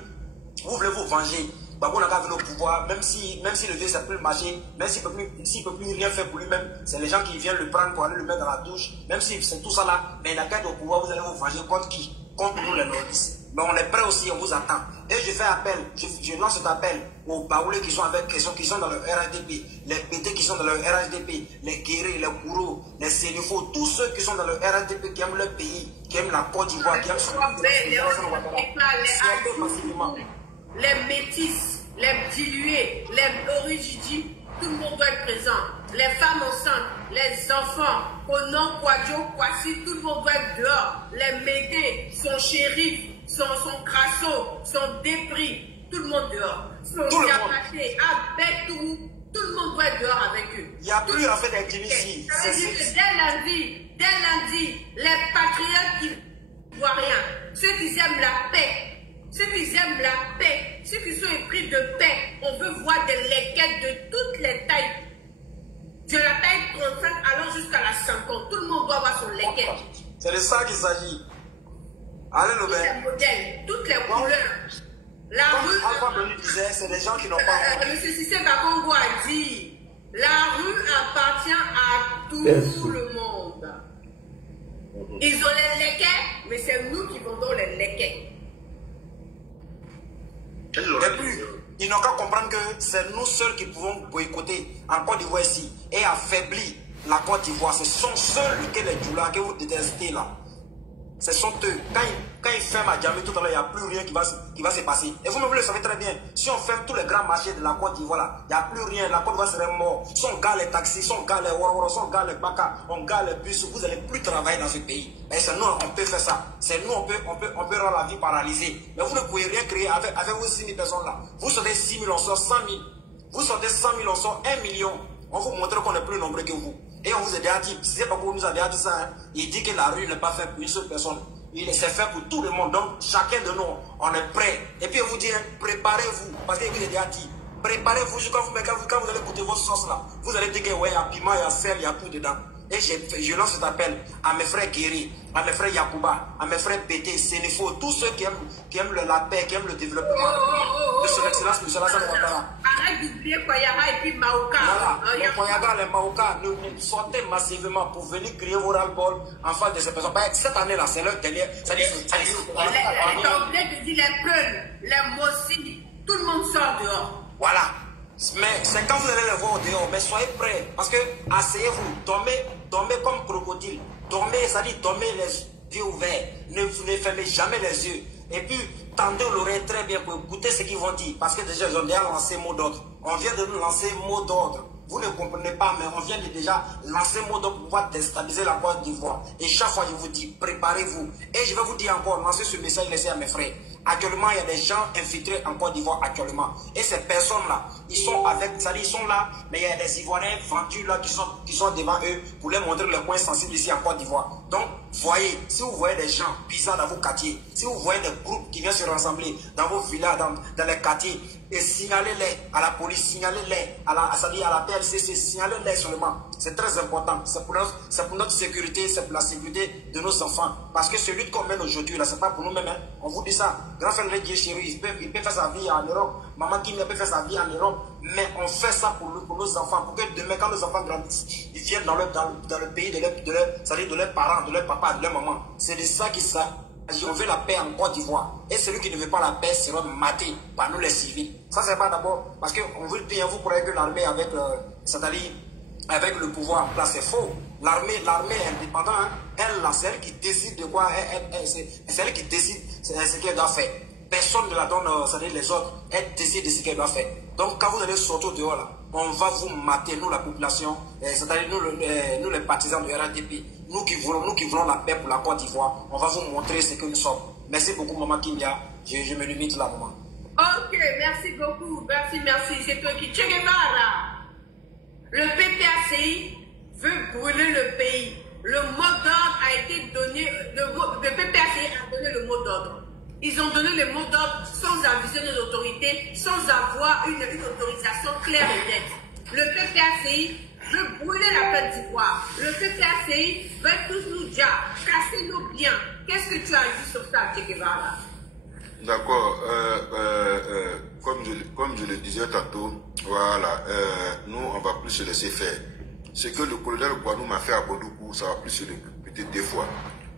vous voulez vous venger. Bah, on a vu le pouvoir, même si le vieux ça peut marcher, même s'il ne peut plus rien faire pour lui-même, c'est les gens qui viennent le prendre pour aller le mettre dans la douche, même si c'est tout ça là, mais il a gagné au pouvoir, vous allez vous venger contre qui? Contre nous les nordistes. Mais on est prêt aussi, on vous attend. Et je fais appel, je lance cet appel aux Baoulés qui sont dans le RHDP, les PT qui sont dans le RHDP, les Guérés, les Kourou, les Sénifo, tous ceux qui sont dans le RHDP, qui aiment leur pays, qui aiment la Côte d'Ivoire, qui aiment son pays. Les métis, les dilués, les origidis, tout le monde doit être présent. Les femmes enceintes, les enfants, Konon, Kwadjo, Kwasi, tout le monde doit être dehors. Les médés, son shérif, son crasso, son dépris, tout le monde dehors. Son diapaté, avec tout le monde doit être dehors avec eux. Il n'y a plus en fait d'intimité. Ça veut dire que dès lundi, les patriotes ivoiriens, ceux qui aiment la paix, ceux qui sont épris de paix, on veut voir des lequettes de toutes les tailles. De la taille 35 allant jusqu'à la 50. Tout le monde doit avoir son lequette. C'est de ça qu'il s'agit. Allez, le tous les modèles, toutes les couleurs. La comme rue. Alpha Boni disait, c'est des gens qui n'ont pas. M. Sissé Bakongo a dit la rue appartient à tout le monde. Ils ont les lequets, mais c'est nous qui vendons les lequets. Et puis, ils n'ont qu'à comprendre que c'est nous seuls qui pouvons boycotter en Côte d'Ivoire ici et affaiblir la Côte d'Ivoire. Ce sont seuls que les Djoula que vous détestez là. Ce sont eux. Quand ils ferment à Djamé tout à l'heure, il n'y a plus rien qui va se passer. Et vous-même, vous le savez très bien. Si on ferme tous les grands marchés de la Côte d'Ivoire là, il n'y a plus rien. La Côte d'Ivoire serait morte. Son gars les taxis, son gars les Warwaro, son gars les Baka, son gars les bus, vous n'allez plus travailler dans ce pays. Et c'est nous, on peut faire ça. C'est nous, on peut rendre la vie paralysée. Mais vous ne pouvez rien créer avec vos 6 000 personnes là. Vous sortez 6 000, on sort 100 000. Vous sortez 100 000, on sort 1 million. On vous montre qu'on est plus nombreux que vous. Et on vous a déjà dit, si c'est pas pour nous a déjà dit ça, hein, il dit que la rue n'est pas faite pour une seule personne. C'est fait pour tout le monde. Donc, chacun de nous, on est prêt. Et puis, on vous dit, hein, préparez-vous. Parce qu'il vous a déjà dit, préparez-vous. Quand vous allez goûter vos sauces là, vous allez dire que, ouais, il y a piment, il y a sel, il y a tout dedans. Et je lance cet appel à mes frères Guéry, à mes frères Yakouba, à mes frères Bété, Sénéfo, tous ceux qui aiment la paix, qui aiment le développement de son excellence, M. Alassane Ouattara. Arrête d'oublier Koyaga et puis Maoka. Voilà, les Koyaga, les Maoka, nous sortez massivement pour venir créer vos ras-le-bol en face de ces personnes. Cette année-là, c'est leur dernière. Les Anglais te disent les Peuls, les Mossi, tout le monde sort dehors. Voilà. Mais c'est quand vous allez les voir au dehors, mais soyez prêts. Parce que, asseyez-vous, dormez comme crocodile. Dormez, c'est-à-dire dormez les yeux ouverts. Ne fermez jamais les yeux. Et puis, tendez l'oreille très bien pour écouter ce qu'ils vont dire. Parce que déjà, ils ont déjà lancé mot d'ordre. On vient de nous lancer mot d'ordre. Vous ne comprenez pas, mais on vient de déjà lancer mot d'ordre pour pouvoir déstabiliser la Côte d'Ivoire. Et chaque fois, je vous dis, préparez-vous. Et je vais vous dire encore, lancez ce message, laissez à mes frères. Actuellement, il y a des gens infiltrés en Côte d'Ivoire actuellement. Et ces personnes-là, ils sont avec, c'est-à-dire ils sont là, mais il y a des Ivoiriens vendus là qui sont devant eux pour leur montrer les points sensibles ici en Côte d'Ivoire. Donc, voyez, si vous voyez des gens bizarres dans vos quartiers, si vous voyez des groupes qui viennent se rassembler dans vos villages, dans les quartiers, et signalez-les à la police, signalez-les à la PLCC, signalez-les seulement. C'est très important. C'est pour notre sécurité, c'est pour la sécurité de nos enfants. Parce que celui qu'on mène aujourd'hui, là, c'est pas pour nous-mêmes. Hein. On vous dit ça. Grand frère Dieu chéri, il peut faire sa vie en Europe. Maman Kim peut faire sa vie en Europe. Mais on fait ça pour nos enfants. Pour que demain, quand nos enfants grandissent, ils viennent dans le pays de leurs parents, de leur papa, de leur maman. C'est de ça qu'il s'agit. On veut la paix en Côte d'Ivoire. Et celui qui ne veut pas la paix sera maté par nous les civils. Ça, c'est pas d'abord parce qu'on veut le pays. Vous croyez que l'armée avec le pouvoir en place, c'est faux. L'armée est indépendante. Hein. Elle, c'est elle qui décide de quoi. C'est elle qui décide ce qu'elle doit faire. Personne ne la donne, c'est-à-dire les autres. Elle décide de ce qu'elle doit faire. Donc, quand vous allez sortir dehors, là, on va vous mater, nous, la population, c'est-à-dire nous, les partisans de RHDP, nous qui voulons la paix pour la Côte d'Ivoire, on va vous montrer ce que nous sommes. Merci beaucoup, Maman Kimia. Je me limite là, maman. Ok, merci beaucoup. Merci. C'est toi qui. Che Guevara. Le PPACI veut brûler le pays. Le mot d'ordre a été donné. Le PPACI a donné le mot d'ordre. Ils ont donné le mot d'ordre sans aviser nos autorités, sans avoir une autorisation claire et nette. Le PPACI veut brûler la Côte d'Ivoire. Le PPACI veut tous nous dire, casser nos biens. Qu'est-ce que tu as dit sur ça, Che Guevara? D'accord. Comme je le disais tantôt, voilà, nous, on va plus se laisser faire. Ce que le colonel Boinou m'a fait à Bondoukou, ça va plus se répéter 2 fois.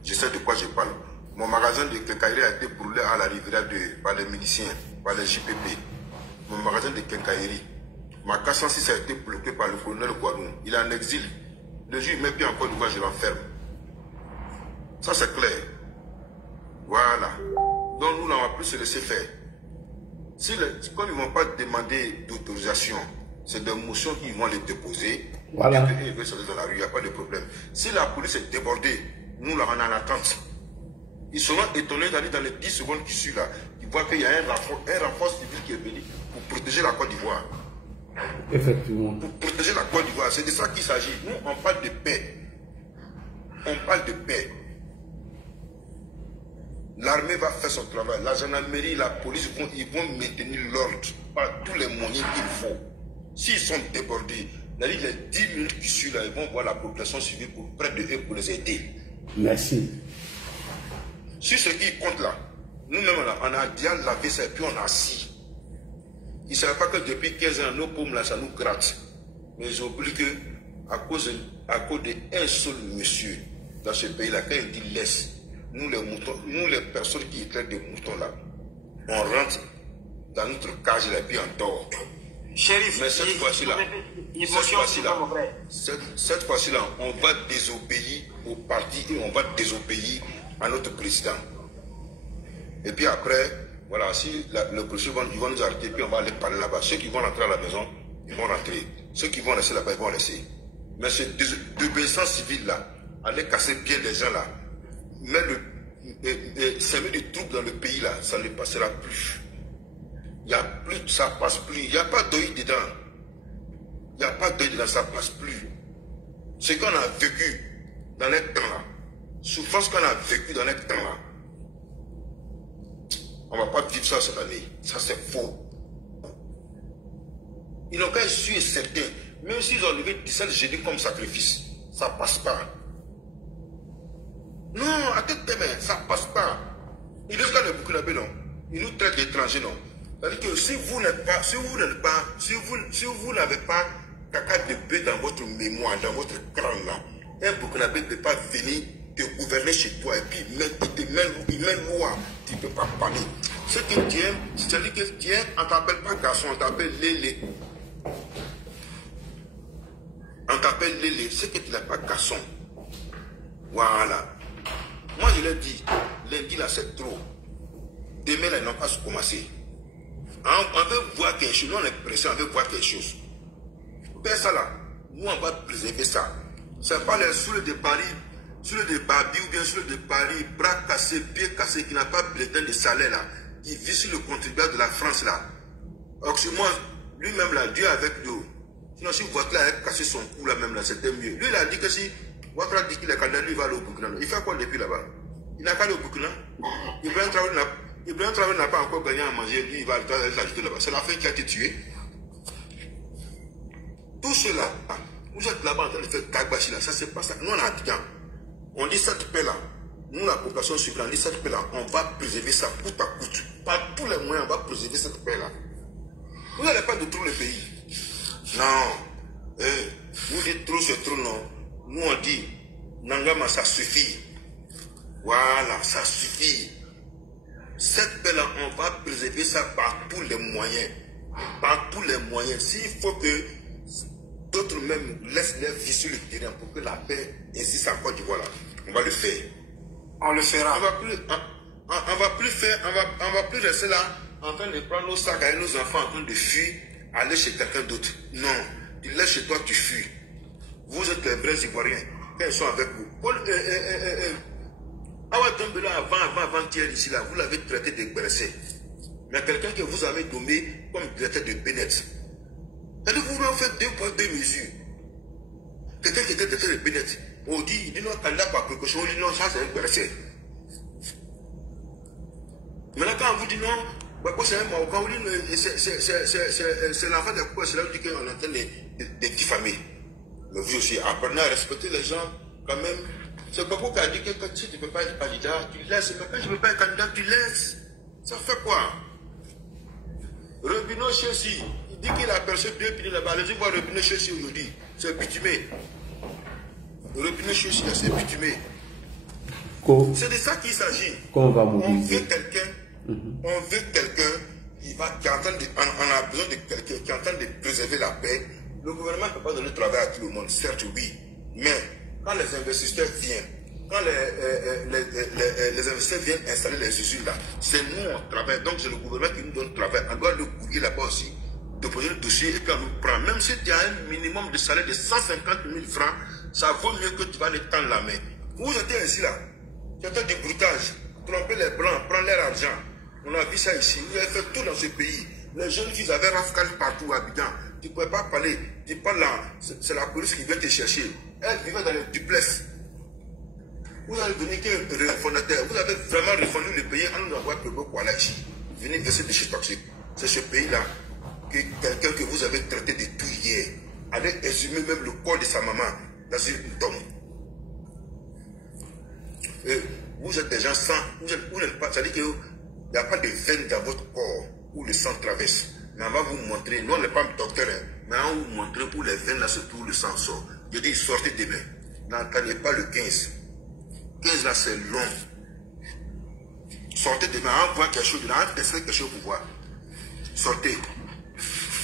Je sais de quoi je parle. Mon magasin de quincaillerie a été brûlé à la rivière par les miliciens, par les JPP. Mon magasin de quincaillerie. Ma 406 a été bloquée par le colonel Kouadoum. Il est en exil. Le jour où il met pied en Côte d'Ivoire, je l'enferme. Ça, c'est clair. Voilà. Donc, nous, on va plus se laisser faire. Si quand ils ne vont pas demander d'autorisation, c'est des motions qu'ils vont les déposer. Voilà. Et ils veulent sortir dans la rue, il n'y a pas de problème. Si la police est débordée, nous, là, on est en attente. Ils seront étonnés d'aller dans les 10 secondes qui suivent là. Ils voient qu'il y a un renfort civil qui est venu pour protéger la Côte d'Ivoire. Effectivement. Pour protéger la Côte d'Ivoire, c'est de ça qu'il s'agit. Nous, on parle de paix. On parle de paix. L'armée va faire son travail. La gendarmerie, la police, ils vont maintenir l'ordre par tous les moyens qu'il faut. S'ils sont débordés, les 10 minutes qui suivent là, ils vont voir la population civile près de eux pour les aider. Merci. Sur ce qui compte là, nous-mêmes, on a déjà lavé ça et puis on a assis. Ils ne savaient pas que depuis 15 ans, nos paumes là, ça nous gratte. Mais ils oublient que, à cause d'un seul monsieur dans ce pays-là, quand il dit laisse, nous les moutons, nous les personnes qui traitent des moutons là, on rentre dans notre cage là et puis on dort. Chérif, mais cette fois-ci là, on va désobéir au parti et on va désobéir à notre président. Et puis après, voilà, si le président ils vont nous arrêter, puis on va aller parler là-bas. Ceux qui vont rentrer à la maison, ils vont rentrer. Ceux qui vont rester là-bas, ils vont rester. Mais cette désobéissance civile là, aller casser bien les gens là, semer des troupes dans le pays là, ça ne passera plus. Il n'y a plus, ça passe plus. Il n'y a pas d'œil dedans. Il n'y a pas d'œil dedans, ça passe plus. Ce qu'on a vécu dans les temps là, souffrance qu'on a vécu dans les temps là, on ne va pas vivre ça cette année. Ça c'est faux. Ils n'ont qu'à être sûrs et certains. Même s'ils ont levé 17 génies comme sacrifice, ça ne passe pas. Non, à tête de main, ça ne passe pas. Ils disent que les Burkinabés, non. Ils nous traitent d'étrangers, non. C'est-à-dire que si vous n'avez pas caca de bœuf dans votre mémoire, dans votre crâne là, un Burkinabé ne peut pas venir te gouverner chez toi et puis il met loi, tu ne peux pas parler. Ce que tu aimes, c'est-à-dire que tu aimes, on ne t'appelle pas garçon, on t'appelle Lélé. On t'appelle Lélé, c'est que tu n'es pas garçon. Voilà. Moi je l'ai dit, lundi là c'est trop. Demain là ils n'ont pas commencé. On veut voir quelque chose, nous on est pressé, on veut voir quelque chose. Faire ça là, nous on va préserver ça. Ce n'est pas les soules de Paris, soules de Babi ou bien soules de Paris, bras cassés, pieds cassés, qui n'a pas bulletin de salaire là, qui vit sur le contribuable de la France là. Alors que moi, lui-même là, Dieu avec nous. Sinon si Ouattara avait cassé son cou là même là, c'était mieux. Lui il a dit que si Ouattara dit qu'il est candidat, lui il va aller au Burkina. Il fait quoi depuis là-bas? Il n'a qu'à aller au Burkina. Ibrahim Traoré n'a pas encore gagné à manger, lui il va l'ajouter là-bas. C'est la fin qui a été tuée. Tout cela, vous êtes là-bas en train de faire Kagbashi là, ça c'est pas ça. Nous on a dit, on dit cette paix là, nous la population civile, on dit cette paix là, on va préserver ça coûte à coûte. Par tous les moyens, on va préserver cette paix là. Vous n'allez pas détruire le pays. Non. Vous dites trop c'est trop, non. Nous on dit, Nangama ça suffit. Voilà, ça suffit. Cette paix là, on va préserver ça par tous les moyens. Par tous les moyens. S'il faut que d'autres même laissent leur vie sur le terrain pour que la paix existe en Côte d'Ivoire, on va le faire. On le fera. On va plus rester là en train de prendre nos sacs avec nos enfants en train de fuir, aller chez quelqu'un d'autre. Non, tu laisses chez toi, tu fuis. Vous êtes les vrais Ivoiriens quand ils sont avec vous. Avant-hier ici là, vous l'avez traité de Bercé. Mais quelqu'un que vous avez nommé comme directeur de Bennett. C'est-à-dire que vous avez fait 2 poids 2 mesures. Quelqu'un qui était directeur de Bennett, on dit, il dit non, candidat par précaution, on dit non, ça c'est un Bercé. Maintenant quand on vous dit non, c'est un Marocain, on dit c'est l'enfant de quoi, c'est là où on dit qu'on est en train de diffamer. Mais vous aussi, apprenez à respecter les gens quand même. C'est Babo qui a dit que quand tu ne peux pas être candidat, tu laisses. Mais quand tu ne peux pas être candidat, tu laisses. Ça fait quoi? Robineau Chessi, il dit qu'il a percé 2 piliers là-bas. Allez-y voir Robineau Chessi aujourd'hui. C'est bitumé. Robineau Chessi, c'est bitumé. C'est de ça qu'il s'agit. On va mobiliser. On veut quelqu'un qui est en train de, on a besoin de quelqu'un qui est en train de préserver la paix. Le gouvernement ne peut pas donner le travail à tout le monde, certes oui, mais quand les investisseurs viennent, quand les investisseurs viennent installer les usines là, c'est nous on travaille, donc c'est le gouvernement qui nous donne le travail. On doit le courrier là-bas aussi, déposer le dossier et puis on nous prend. Même si tu as un minimum de salaire de 150 000 francs, ça vaut mieux que tu vas aller tendre la main. Vous étiez ici là, tu as du broutage, tromper les blancs, prendre leur argent. On a vu ça ici, vous avez fait tout dans ce pays. Les jeunes filles avaient rafale partout à Abidjan. Tu ne pouvais pas parler. Tu parles là, c'est la police qui vient te chercher. Elle vivait dans les duplex. Vous avez venu que fondateur. Vous avez vraiment refondu le pays en nous envoyant Pebo Kuala ici. Venez verser des déchets toxiques. C'est ce pays-là que quelqu'un que vous avez traité de tout hier allait exhumer même le corps de sa maman dans une tombe. Vous êtes des gens sans. Vous n'êtes pas. C'est-à-dire qu'il n'y a pas de veine dans votre corps où le sang traverse. Mais on va vous montrer, nous on n'est pas docteur, mais on va vous montrer où les veines là se trouvent, le sang sort. Je dis sortez demain. N'entendez pas le 15. 15 là c'est long. Sortez demain, on voit quelque chose, on va tester quelque chose pour voir. Sortez.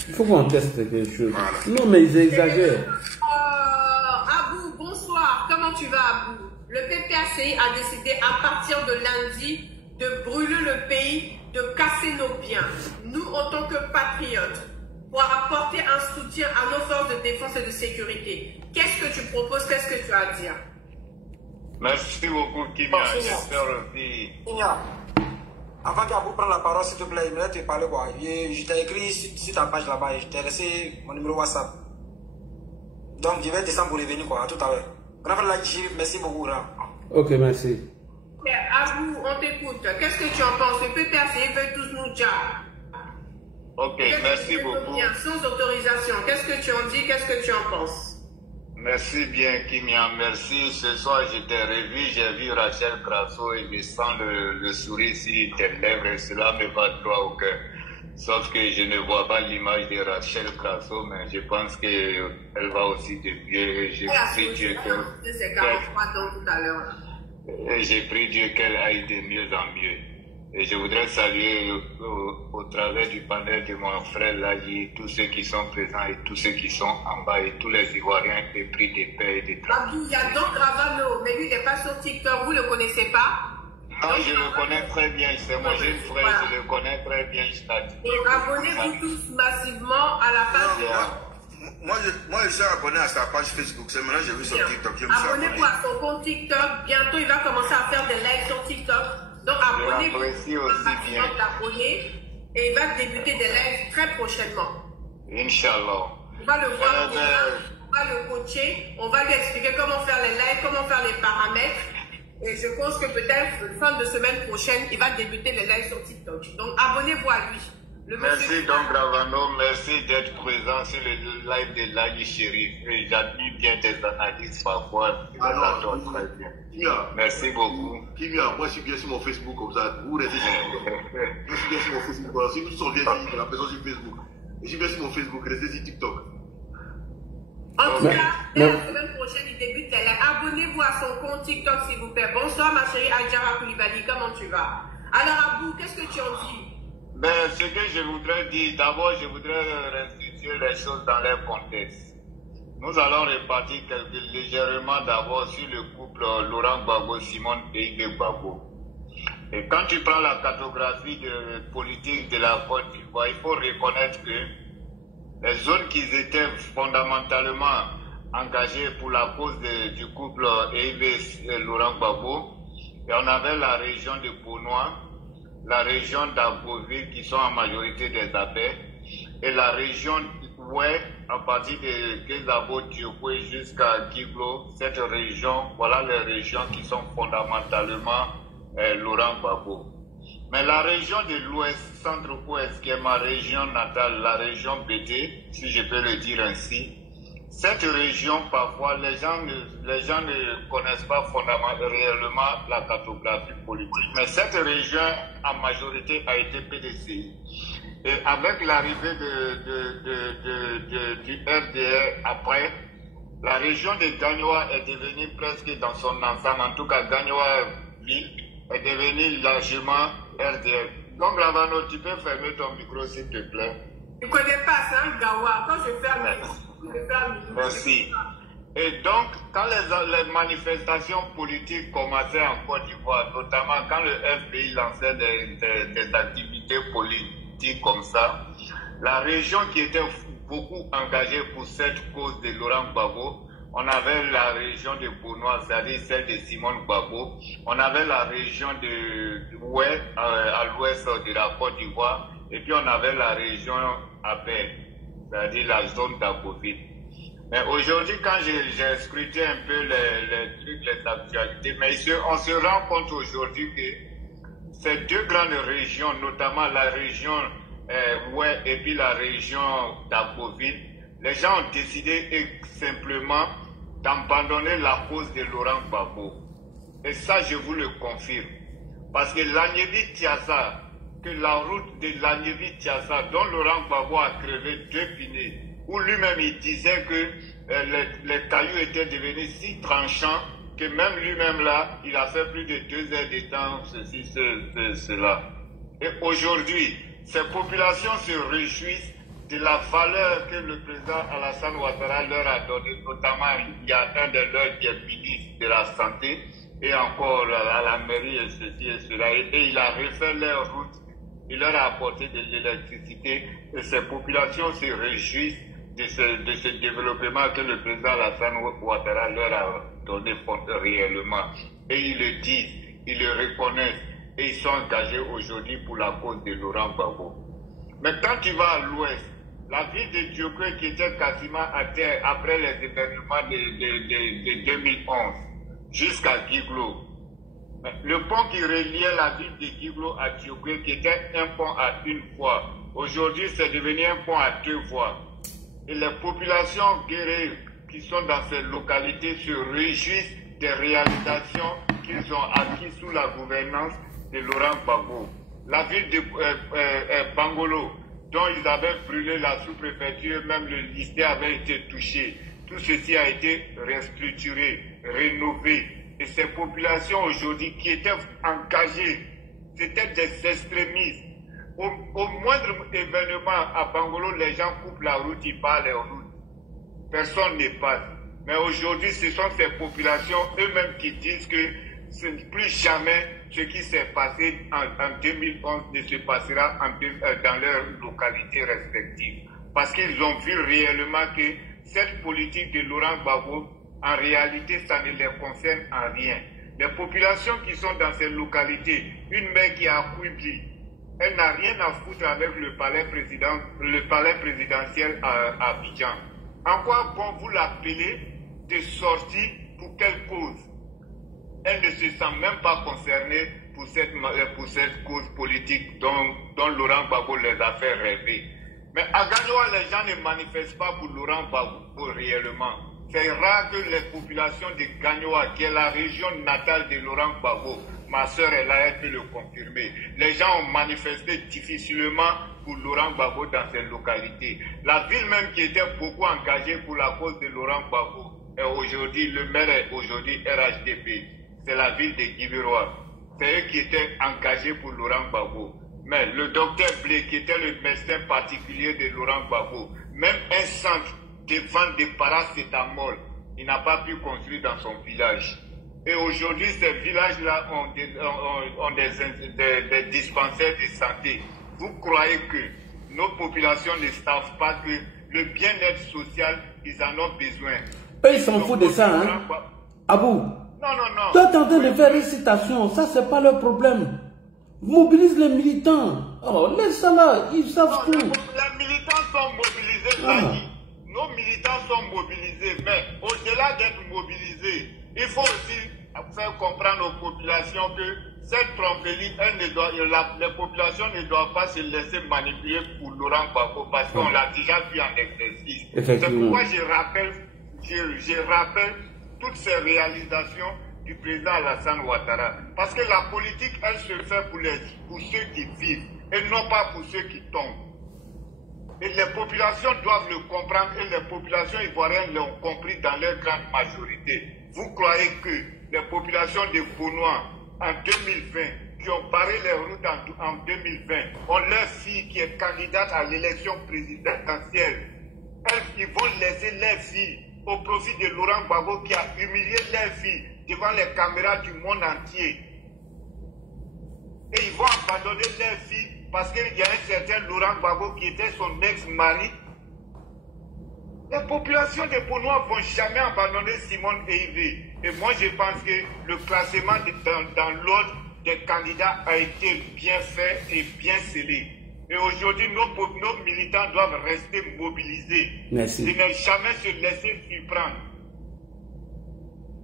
Il faut qu'on teste quelque chose. Voilà. Non mais ils exagèrent. Abou, bonsoir. Comment tu vas, Abou? Le PPACI a décidé à partir de lundi de brûler le pays, de casser nos biens. Nous, en tant que patriotes, pour apporter un soutien à nos forces de défense et de sécurité, qu'est-ce que tu proposes? Qu'est-ce que tu as à dire? Merci beaucoup, Kimia. J'espère aussi. Kimia, avant qu'Abou prenne la parole, s'il te plaît, il me laisse te parler quoi. Je t'ai écrit sur ta page là-bas et je t'ai laissé mon numéro WhatsApp. Donc, je vais descendre pour revenir quoi, à tout à l'heure. Merci beaucoup. Ok, merci. Abou, on t'écoute. Qu'est-ce que tu en penses? Le PPACI veut tous nous dire. Ok, merci beaucoup. Bien, sans autorisation. Qu'est-ce que tu en dis? Qu'est-ce que tu en penses? Merci bien, Kimia. Merci. Ce soir, je t'ai revu. J'ai vu Rachel Grasso et je sens le sourire sur tes lèvres et cela me va droit au cœur. Sauf que je ne vois pas l'image de Rachel Grasso, mais je pense qu'elle va aussi de mieux. Et j'ai pris Dieu j'ai pris Dieu qu'elle aille de mieux en mieux. Et je voudrais saluer au travers du panel de mon frère Lali, tous ceux qui sont présents et tous ceux qui sont en bas et tous les Ivoiriens épris de paix et de travail. Abou, il y a donc Ravano, mais lui il n'est pas sur TikTok, vous ne le connaissez pas? Non, je le connais très bien, c'est mon jeune frère, voilà. Je le connais très bien, je t'ai dit. Et abonnez-vous tous massivement à la page. Moi, je suis abonné à sa page Facebook. C'est maintenant que j'ai vu sur TikTok. Abonnez-vous à son compte TikTok. Bientôt, il va commencer à faire des lives sur TikTok. Donc, abonnez-vous à l'abonné. Et il va débuter des lives très prochainement. Inch'Allah. On va le voir, on va le coacher. On va lui expliquer comment faire les lives, comment faire les paramètres. Et je pense que peut-être, fin de semaine prochaine, il va débuter les lives sur TikTok. Donc, abonnez-vous à lui. Merci donc Ravano, merci d'être présent sur le live de Lali Chérif. J'admire bien tes analyses parfois, je t'adore très bien. Kimia, merci beaucoup. Kimia, moi je suis bien sur mon Facebook comme ça, vous restez sur mon TikTok. Je suis bien sur mon Facebook, voilà. Si nous sommes bien ici, la personne sur Facebook. Je suis bien sur mon Facebook, restez sur TikTok. En tout cas, dès la semaine prochaine, il débute les lives. Abonnez-vous à son compte TikTok s'il vous plaît. Bonsoir ma chérie Adjara Koulibaly, comment tu vas? Alors Abou, qu'est-ce que tu en dis? Ben, ce que je voudrais dire, d'abord, je voudrais restituer les choses dans leur contexte. Nous allons repartir légèrement d'abord sur le couple Laurent Gbagbo, Simone Veil Gbagbo. Et quand tu prends la cartographie politique de la Côte d'Ivoire, il faut reconnaître que les zones qui étaient fondamentalement engagées pour la cause du couple et Laurent Gbagbo, et on avait la région de Bonois, la région d'Agoville qui sont en majorité des Abés et la région ouest à partir de Kezabo, Diokwe jusqu'à Giglo, cette région, voilà les régions qui sont fondamentalement Laurent Gbagbo. Mais la région de l'ouest, centre-ouest, qui est ma région natale, la région BD, si je peux le dire ainsi, cette région, parfois, les gens ne connaissent pas réellement la cartographie politique. Mais cette région, en majorité, a été PDCI. Et avec l'arrivée du RDR après, la région de Gagnoa est devenue presque dans son ensemble, en tout cas Gagnoa ville est devenu largement RDF. Donc, Ravano, tu peux fermer ton micro, s'il te plaît. Je ne connais pas ça, Gawa. Quand je ferme, je ferme. Merci. Et donc, quand les manifestations politiques commençaient en Côte d'Ivoire, notamment quand le FPI lançait des activités politiques comme ça, la région qui était beaucoup engagée pour cette cause de Laurent Gbagbo, on avait la région de Bonois, c'est-à-dire celle de Simone Gbagbo. On avait la région de Ouai, à l'ouest de la Côte d'Ivoire. Et puis on avait la région Abel, c'est-à-dire la zone d'Agoville. Mais aujourd'hui, quand j'ai scruté un peu les trucs, les actualités, mais on se rend compte aujourd'hui que ces deux grandes régions, notamment la région Ouai et puis la région d'Agoville, les gens ont décidé simplement d'abandonner la cause de Laurent Gbagbo. Et ça, je vous le confirme. Parce que l'Agnevi-Tiassa, que la route de l'Agnevi-Tiassa, dont Laurent Gbagbo a crevé 2 pinés, où lui-même il disait que les cailloux étaient devenus si tranchants que même lui-même là, il a fait plus de 2 heures de temps, ceci, cela. Et aujourd'hui, ces populations se réjouissent de la valeur que le président Alassane Ouattara leur a donnée, notamment il y a un de leurs qui est ministre de la Santé, et encore à la mairie et ceci et cela, et il a refait leur route, il leur a apporté de l'électricité, et ces populations se réjouissent de ce développement que le président Alassane Ouattara leur a donné réellement. Et ils le disent, ils le reconnaissent, et ils sont engagés aujourd'hui pour la cause de Laurent Gbagbo. Mais quand tu vas à l'ouest, la ville de Diokwe qui était quasiment à terre après les événements de 2011 jusqu'à Guiglo, le pont qui reliait la ville de Guiglo à Diokwe qui était un pont à 1 voie, aujourd'hui c'est devenu un pont à 2 voies. Et les populations guerrières qui sont dans ces localités se réjouissent des réalisations qu'ils ont acquises sous la gouvernance de Laurent Gbagbo. La ville de Bangolo, dont ils avaient brûlé la sous-préfecture, même le lycée avait été touché. Tout ceci a été restructuré, rénové. Et ces populations aujourd'hui qui étaient engagées, c'était des extrémistes. Au moindre événement à Bangolo, les gens coupent la route, ils parlent en route. Personne ne passe. Mais aujourd'hui, ce sont ces populations eux-mêmes qui disent que plus jamais ce qui s'est passé en 2011 ne se passera dans leurs localités respectives. Parce qu'ils ont vu réellement que cette politique de Laurent Gbagbo, en réalité, ça ne les concerne en rien. Les populations qui sont dans ces localités, une mère qui a Kouibli, elle n'a rien à foutre avec le palais présidentiel à Abidjan. En quoi bon vous l'appelez de sortie pour quelle cause? Elle ne se sent même pas concernée pour cette cause politique dont Laurent Gbagbo les a fait rêver. Mais à Gagnoa, les gens ne manifestent pas pour Laurent Gbagbo réellement. C'est rare que les populations de Gagnoa, qui est la région natale de Laurent Gbagbo, ma soeur est là, elle peut le confirmer. Les gens ont manifesté difficilement pour Laurent Gbagbo dans ces localités. La ville même qui était beaucoup engagée pour la cause de Laurent Gbagbo, est aujourd'hui, le maire est aujourd'hui RHDP. C'est la ville de Guibiroa. C'est eux qui étaient engagés pour Laurent Gbagbo. Mais le docteur Blé, qui était le médecin particulier de Laurent Gbagbo, même un centre de vente de paracétamol, il n'a pas pu construire dans son village. Et aujourd'hui, ces villages-là ont des dispensaires de santé. Vous croyez que nos populations ne savent pas que le bien-être social, ils en ont besoin? Eux, ils s'en foutent de ça, hein? Abou. Non. Tu es en train de faire récitation, ça c'est pas leur problème. Mobilise les militants. Oh, laisse ça là, ils savent tout. Les militants sont mobilisés, Nos militants sont mobilisés, mais au-delà d'être mobilisés, il faut aussi faire comprendre aux populations que cette tromperie, les populations ne doivent pas se laisser manipuler pour Laurent Gbagbo parce qu'on l'a déjà vu en exercice. C'est pourquoi je rappelle toutes ces réalisations du président Alassane Ouattara. Parce que la politique, elle se fait pour ceux qui vivent et non pas pour ceux qui tombent. Et les populations doivent le comprendre et les populations ivoiriennes l'ont compris dans leur grande majorité. Vous croyez que les populations de Bonois, en 2020, qui ont barré les routes en 2020, ont leur fille qui est candidate à l'élection présidentielle. Ils vont laisser leur fille au profit de Laurent Gbagbo qui a humilié leur fille devant les caméras du monde entier. Et ils vont abandonner leur fille parce qu'il y a un certain Laurent Gbagbo qui était son ex-mari. Les populations de Bonois ne vont jamais abandonner Simone Eïvé. Et moi, je pense que le classement dans l'ordre des candidats a été bien fait et bien scellé. Et aujourd'hui, nos militants doivent rester mobilisés. Merci. De ne jamais se laisser surprendre.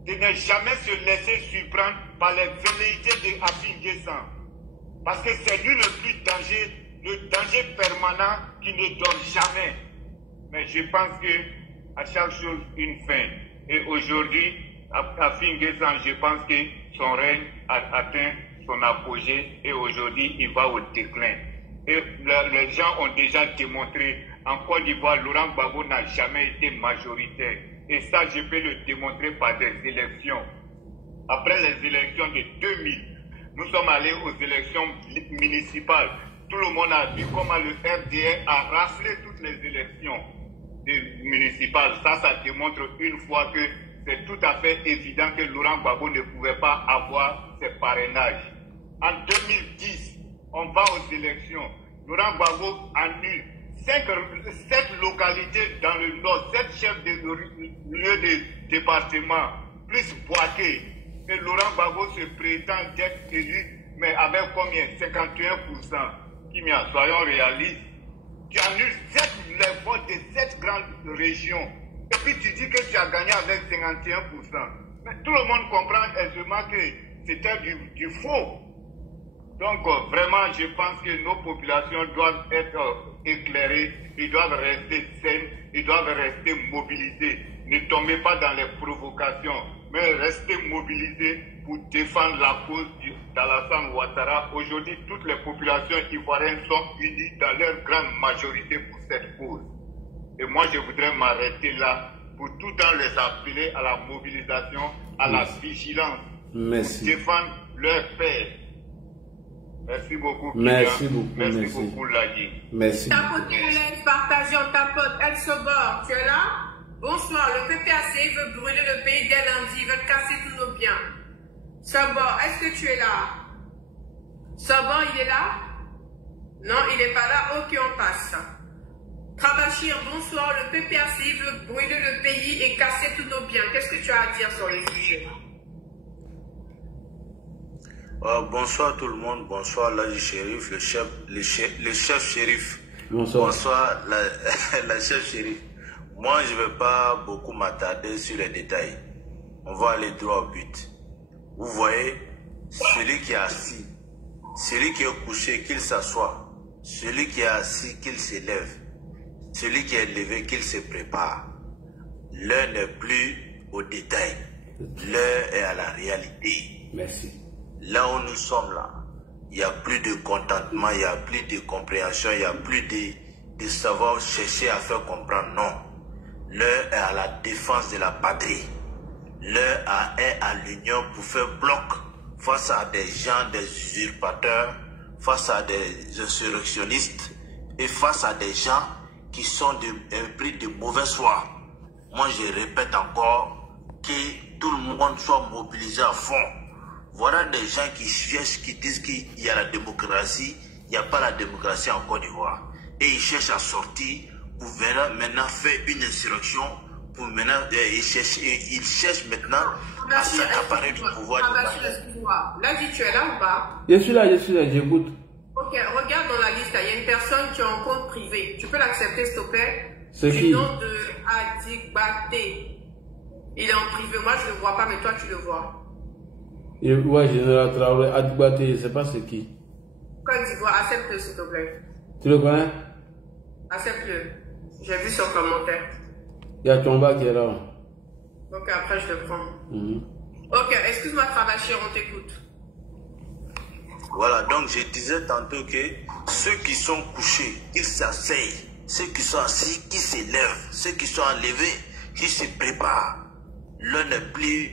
De ne jamais se laisser surprendre par les velléités de Afin Guessan. Parce que c'est lui le danger permanent qui ne dort jamais. Mais je pense qu'à chaque chose, une fin. Et aujourd'hui, Afin Guessan, je pense que son règne a atteint son apogée et aujourd'hui, il va au déclin. Et les gens ont déjà démontré, en Côte d'Ivoire, Laurent Gbagbo n'a jamais été majoritaire. Et ça, je peux le démontrer par des élections. Après les élections de 2000, nous sommes allés aux élections municipales. Tout le monde a vu comment le RDR a raflé toutes les élections municipales. Ça démontre une fois que c'est tout à fait évident que Laurent Gbagbo ne pouvait pas avoir ses parrainages. En 2010, on va aux élections. Laurent Gbagbo annule 7 localités dans le nord, 7 chefs de lieux de département, plus Boaké. Et Laurent Gbagbo se prétend d'être élu, mais avec combien? 51%. Soyons réalistes. Tu annules les votes de 7 grandes régions. Et puis tu dis que tu as gagné avec 51%. Mais tout le monde comprend aisément que c'était du faux. Donc vraiment, je pense que nos populations doivent être éclairées, ils doivent rester saines, ils doivent rester mobilisés. Ne tombez pas dans les provocations, mais restez mobilisés pour défendre la cause d'Alassane Ouattara. Aujourd'hui, toutes les populations ivoiriennes sont unies dans leur grande majorité pour cette cause. Et moi, je voudrais m'arrêter là pour tout le temps les appeler à la mobilisation, à la vigilance, Merci. pour défendre leur père. Merci beaucoup. Merci beaucoup. Merci beaucoup, Ladi. Merci. Tapote, partagez, on tapote. El Sobor, tu es là? Bonsoir. Le PPAC veut brûler le pays dès lundi. Ils veulent casser tous nos biens. Sobor, est-ce que tu es là? Sobor, il est là? Non, il n'est pas là. Ok, on passe. Trabachir, bonsoir. Le PPAC veut brûler le pays et casser tous nos biens. Qu'est-ce que tu as à dire sur les sujets? Bonsoir tout le monde, bonsoir Ladi Shérif, le chef shérif. Bonsoir. Bonsoir la chef shérif. Moi je ne vais pas beaucoup m'attarder sur les détails. On va aller droit au but. Vous voyez, celui qui est assis, celui qui est couché, qu'il s'assoie, celui qui est assis, qu'il s'élève, celui qui est levé, qu'il se prépare. L'heure n'est plus au détail, l'heure est à la réalité. Merci. Là où nous sommes là, il n'y a plus de contentement, il n'y a plus de compréhension, il n'y a plus de savoir chercher à faire comprendre. Non. L'heure est à la défense de la patrie. L'heure est à l'union pour faire bloc face à des gens, des usurpateurs, face à des insurrectionnistes et face à des gens qui sont pris de mauvaise foi. Moi, je répète encore que tout le monde soit mobilisé à fond. Voilà des gens qui cherchent, qui disent qu'il y a la démocratie, il n'y a pas la démocratie en Côte d'Ivoire. Et ils cherchent à sortir pour maintenant faire une insurrection, pour maintenant, ils cherchent maintenant à s'accaparer du pouvoir. Excuse-moi. Là, tu es là ou pas? Je suis là, j'écoute. Ok, regarde dans la liste, il y a une personne qui est en compte privé. Tu peux l'accepter, s'il te plaît? C'est qui? Du nom de Adigbate. Il est en privé, moi je ne le vois pas, mais toi tu le vois. Ouais, Général Traoré, Adigbate, je ne sais pas c'est qui. Côte d'Ivoire, accepte-le s'il te plaît. Tu le connais? Accepte-le. J'ai vu son commentaire. Il y a Tomba qui est là. Donc après je le prends. Ok, excuse-moi Travachir, on t'écoute. Voilà, donc je disais tantôt que ceux qui sont couchés, ils s'asseyent. Ceux qui sont assis, qui s'élèvent. Ceux qui sont enlevés, qui se préparent. L'un n'est plus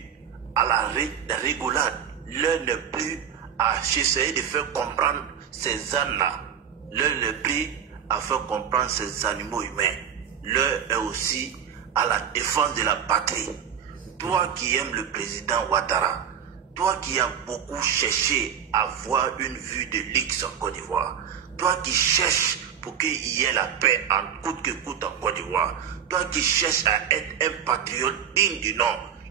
à la rigolade. l'heure n'est plus à essayer de faire comprendre ces ânes-là. L'heure n'est plus à faire comprendre ces animaux humains. L'heure est aussi à la défense de la patrie. Toi qui aimes le président Ouattara, toi qui as beaucoup cherché à avoir une vue de l'X en Côte d'Ivoire, toi qui cherches pour qu'il y ait la paix en coûte que coûte en Côte d'Ivoire, toi qui cherches à être un patriote digne du nom,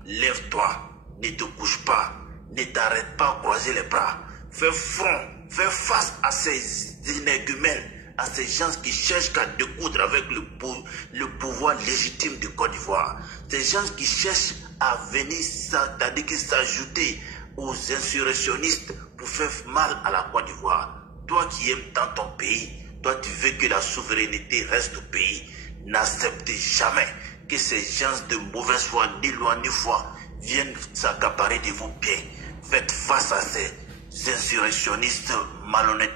lève-toi, ne te couche pas, ne t'arrête pas à croiser les bras, fais front, fais face à ces énergumènes, à ces gens qui cherchent qu'à découdre avec le pouvoir légitime de Côte d'Ivoire, ces gens qui cherchent à venir, c'est-à-dire s'ajouter aux insurrectionnistes pour faire mal à la Côte d'Ivoire. Toi qui aimes tant ton pays, toi tu veux que la souveraineté reste au pays, n'acceptez jamais que ces gens de mauvaise foi, ni loi ni foi, viennent s'accaparer de vos pieds. Faites face à ces insurrectionnistes malhonnêtes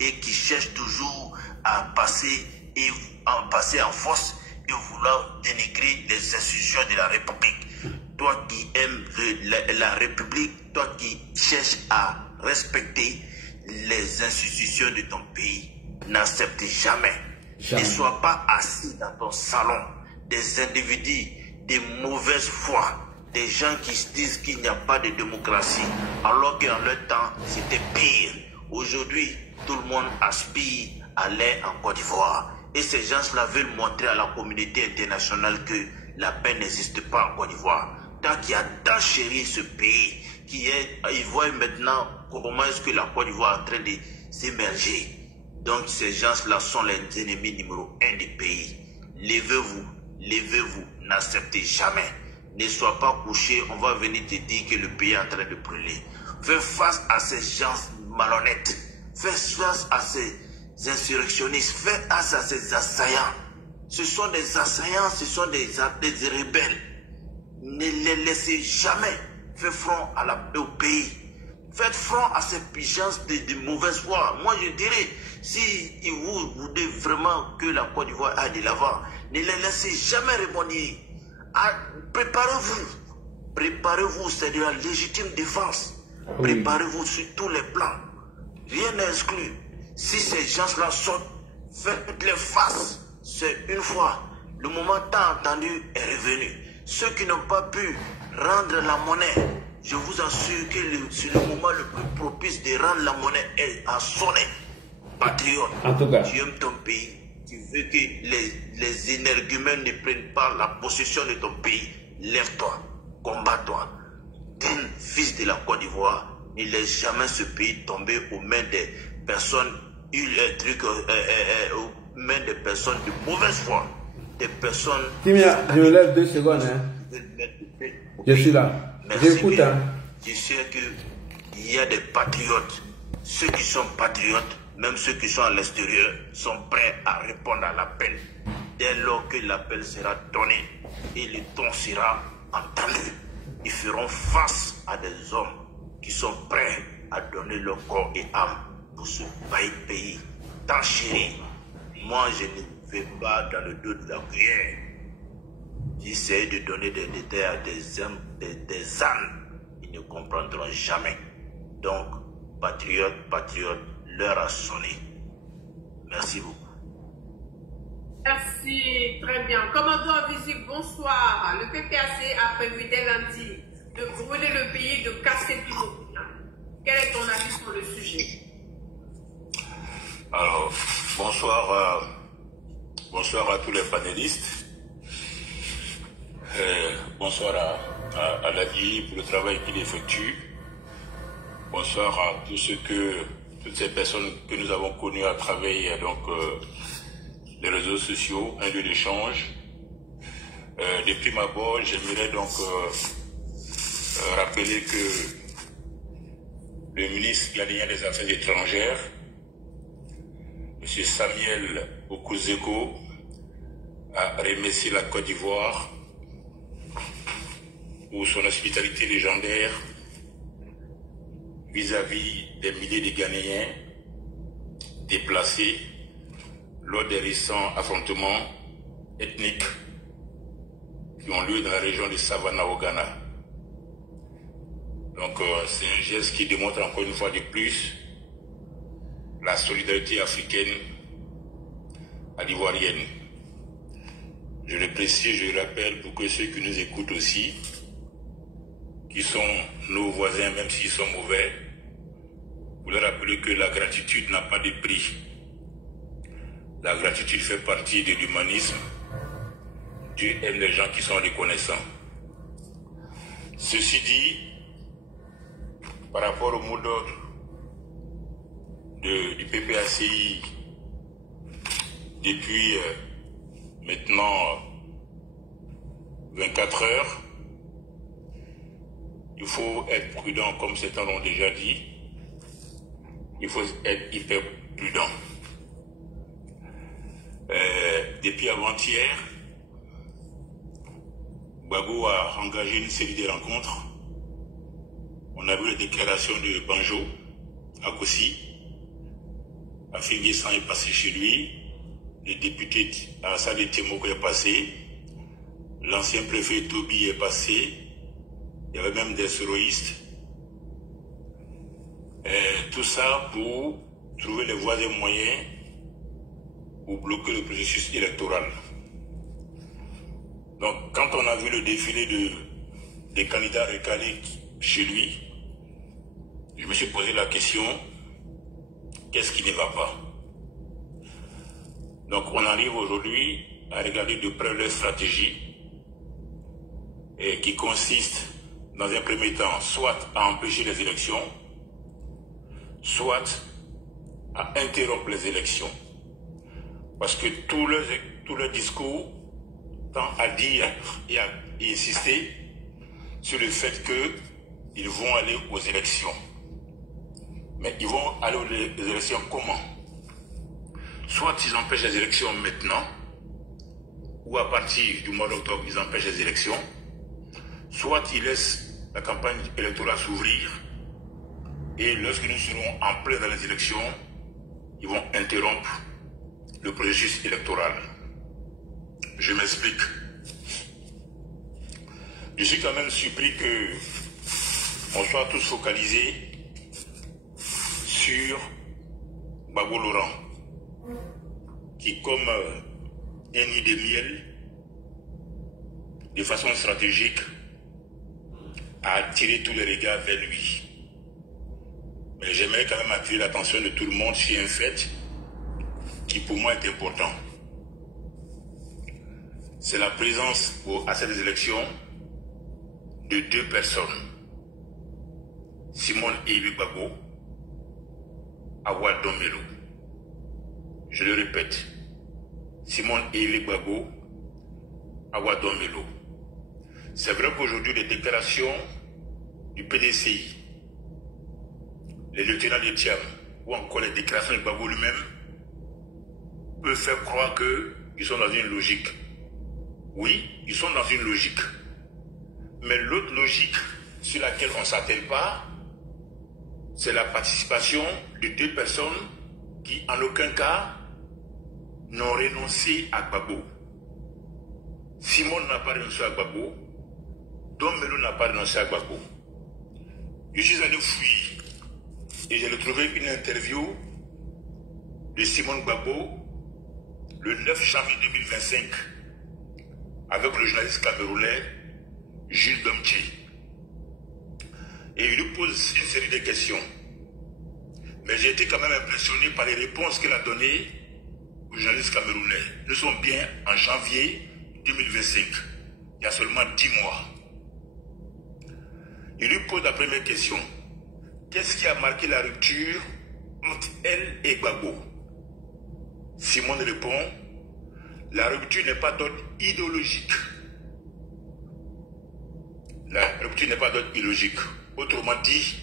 et qui cherchent toujours à passer en force et vouloir dénigrer les institutions de la République. Toi qui aimes la République, toi qui cherches à respecter les institutions de ton pays, n'accepte jamais. Ne sois pas assis dans ton salon des individus de mauvaise foi, des gens qui se disent qu'il n'y a pas de démocratie, alors qu'en leur temps, c'était pire. Aujourd'hui, tout le monde aspire à aller en Côte d'Ivoire. Et ces gens-là veulent montrer à la communauté internationale que la paix n'existe pas en Côte d'Ivoire. Tant qu'il y a tant chéri ce pays, ils voient maintenant comment est-ce que la Côte d'Ivoire est en train de s'émerger. Donc ces gens-là sont les ennemis numéro 1 du pays. Levez-vous, levez-vous, n'acceptez jamais. Ne sois pas couché, on va venir te dire que le pays est en train de brûler. Fais face à ces gens malhonnêtes. Fais face à ces insurrectionnistes. Fais face à ces assaillants. Ce sont des assaillants, ce sont des rebelles. Ne les laissez jamais faire front au pays. Faites front à ces gens de mauvaise foi. Moi je dirais, si vous voulez vraiment que la Côte d'Ivoire aille de l'avant, ne les laissez jamais rebondir. Préparez-vous. Préparez-vous, c'est de la légitime défense. Oui. Préparez-vous sur tous les plans. Rien n'est exclu. Si ces gens-là sortent, faites-les face. C'est une fois. Le moment tant attendu est revenu. Ceux qui n'ont pas pu rendre la monnaie, je vous assure que c'est le moment le plus propice de rendre la monnaie à sonner. Patriote, en tout cas, tu aimes ton pays, tu veux que les énergumènes ne prennent pas la possession de ton pays. Lève-toi, combat-toi. Digne fils de la Côte d'Ivoire, ne laisse jamais ce pays tomber aux mains des personnes, aux mains des personnes de mauvaise foi. Des personnes... Timia, je me lève 2 secondes. Hein. Je suis là. J'écoute. Hein. Je sais qu'il y a des patriotes. Ceux qui sont patriotes, même ceux qui sont à l'extérieur, sont prêts à répondre à l'appel. Dès lors que l'appel sera donné et le ton sera entendu, ils feront face à des hommes qui sont prêts à donner leur corps et âme pour ce pays tant chéri. Moi, je ne vais pas dans le dos de la cuillère. J'essaie de donner des détails à des ânes. Ils ne comprendront jamais. Donc, patriotes, l'heure a sonné. Merci beaucoup. Merci, très bien. Commandant Visible, bonsoir. Le PPAC a prévu dès lundi de brûler le pays, de casser tout le monde. Quel est ton avis sur le sujet? Alors, bonsoir à tous les panélistes. Bonsoir à Ladi pour le travail qu'il effectue. Bonsoir à toutes ces personnes que nous avons connues à travers les réseaux sociaux, un lieu d'échange. De prime abord, j'aimerais donc rappeler que le ministre ghanéen des Affaires étrangères, M. Samuel Okuzeko, a remercié la Côte d'Ivoire pour son hospitalité légendaire vis-à-vis des milliers de Ghanéens déplacés lors des récents affrontements ethniques qui ont lieu dans la région de Savannah au Ghana. Donc c'est un geste qui démontre encore une fois de plus la solidarité africaine à l'ivoirienne. Je le précise, je le rappelle pour que ceux qui nous écoutent aussi, qui sont nos voisins, même s'ils sont mauvais, vous leur rappelez que la gratitude n'a pas de prix. La gratitude fait partie de l'humanisme. Dieu aime les gens qui sont reconnaissants. Ceci dit, par rapport au mot d'ordre du PPACI, depuis maintenant 24 heures, il faut être prudent, comme certains l'ont déjà dit. Il faut être hyper prudent. Depuis avant-hier, Gbagbo a engagé une série de rencontres. On a vu les déclarations de Banjo à Kossi. Afin San est passé chez lui. Le député Alassane Temoko est passé. L'ancien préfet Tobi est passé. Il y avait même des terroristes. Tout ça pour trouver les voies et moyens pour bloquer le processus électoral. Donc, quand on a vu le défilé des candidats recalés chez lui, je me suis posé la question, qu'est-ce qui ne va pas? Donc, on arrive aujourd'hui à regarder de près leur stratégie qui consiste, dans un premier temps, soit à empêcher les élections, soit à interrompre les élections. Parce que tout leur discours tend à dire et à insister sur le fait qu'ils vont aller aux élections. Mais ils vont aller aux élections comment? Soit ils empêchent les élections maintenant, ou à partir du mois d'octobre, ils empêchent les élections, soit ils laissent la campagne électorale s'ouvrir, et lorsque nous serons en plein dans les élections, ils vont interrompre le processus électoral. Je m'explique. Je suis quand même surpris qu'on soit tous focalisés sur Gbagbo Laurent, qui comme un nid de miel, de façon stratégique, a attiré tous les regards vers lui. Mais j'aimerais quand même attirer l'attention de tout le monde sur un fait qui pour moi est important. C'est la présence à cette élection de deux personnes. Simone Eili Gbagbo, Awa Domelo. Je le répète. Simone Eili Gbagbo, Awa Domelo. C'est vrai qu'aujourd'hui, les déclarations du PDCI, les lieutenants de Thiam, ou encore les déclarations de Gbagbo lui-même, peuvent faire croire qu'ils sont dans une logique. Oui, ils sont dans une logique. Mais l'autre logique sur laquelle on ne s'attelle pas, c'est la participation de deux personnes qui, en aucun cas, n'ont renoncé à Gbagbo. Simone n'a pas renoncé à Gbagbo. Domelo n'a pas renoncé à Gbagbo. Je suis allé fouiller et j'ai retrouvé une interview de Simone Gbagbo le 9 janvier 2025 avec le journaliste camerounais Jules Domtier. Et il lui pose une série de questions. Mais j'ai été quand même impressionné par les réponses qu'il a données au journaliste camerounais. Nous sommes bien en janvier 2025. Il y a seulement 10 mois. Il lui pose la première question. Qu'est-ce qui a marqué la rupture entre elle et Gbagbo? Simone répond, la rupture n'est pas d'ordre idéologique. La rupture n'est pas d'ordre idéologique. Autrement dit,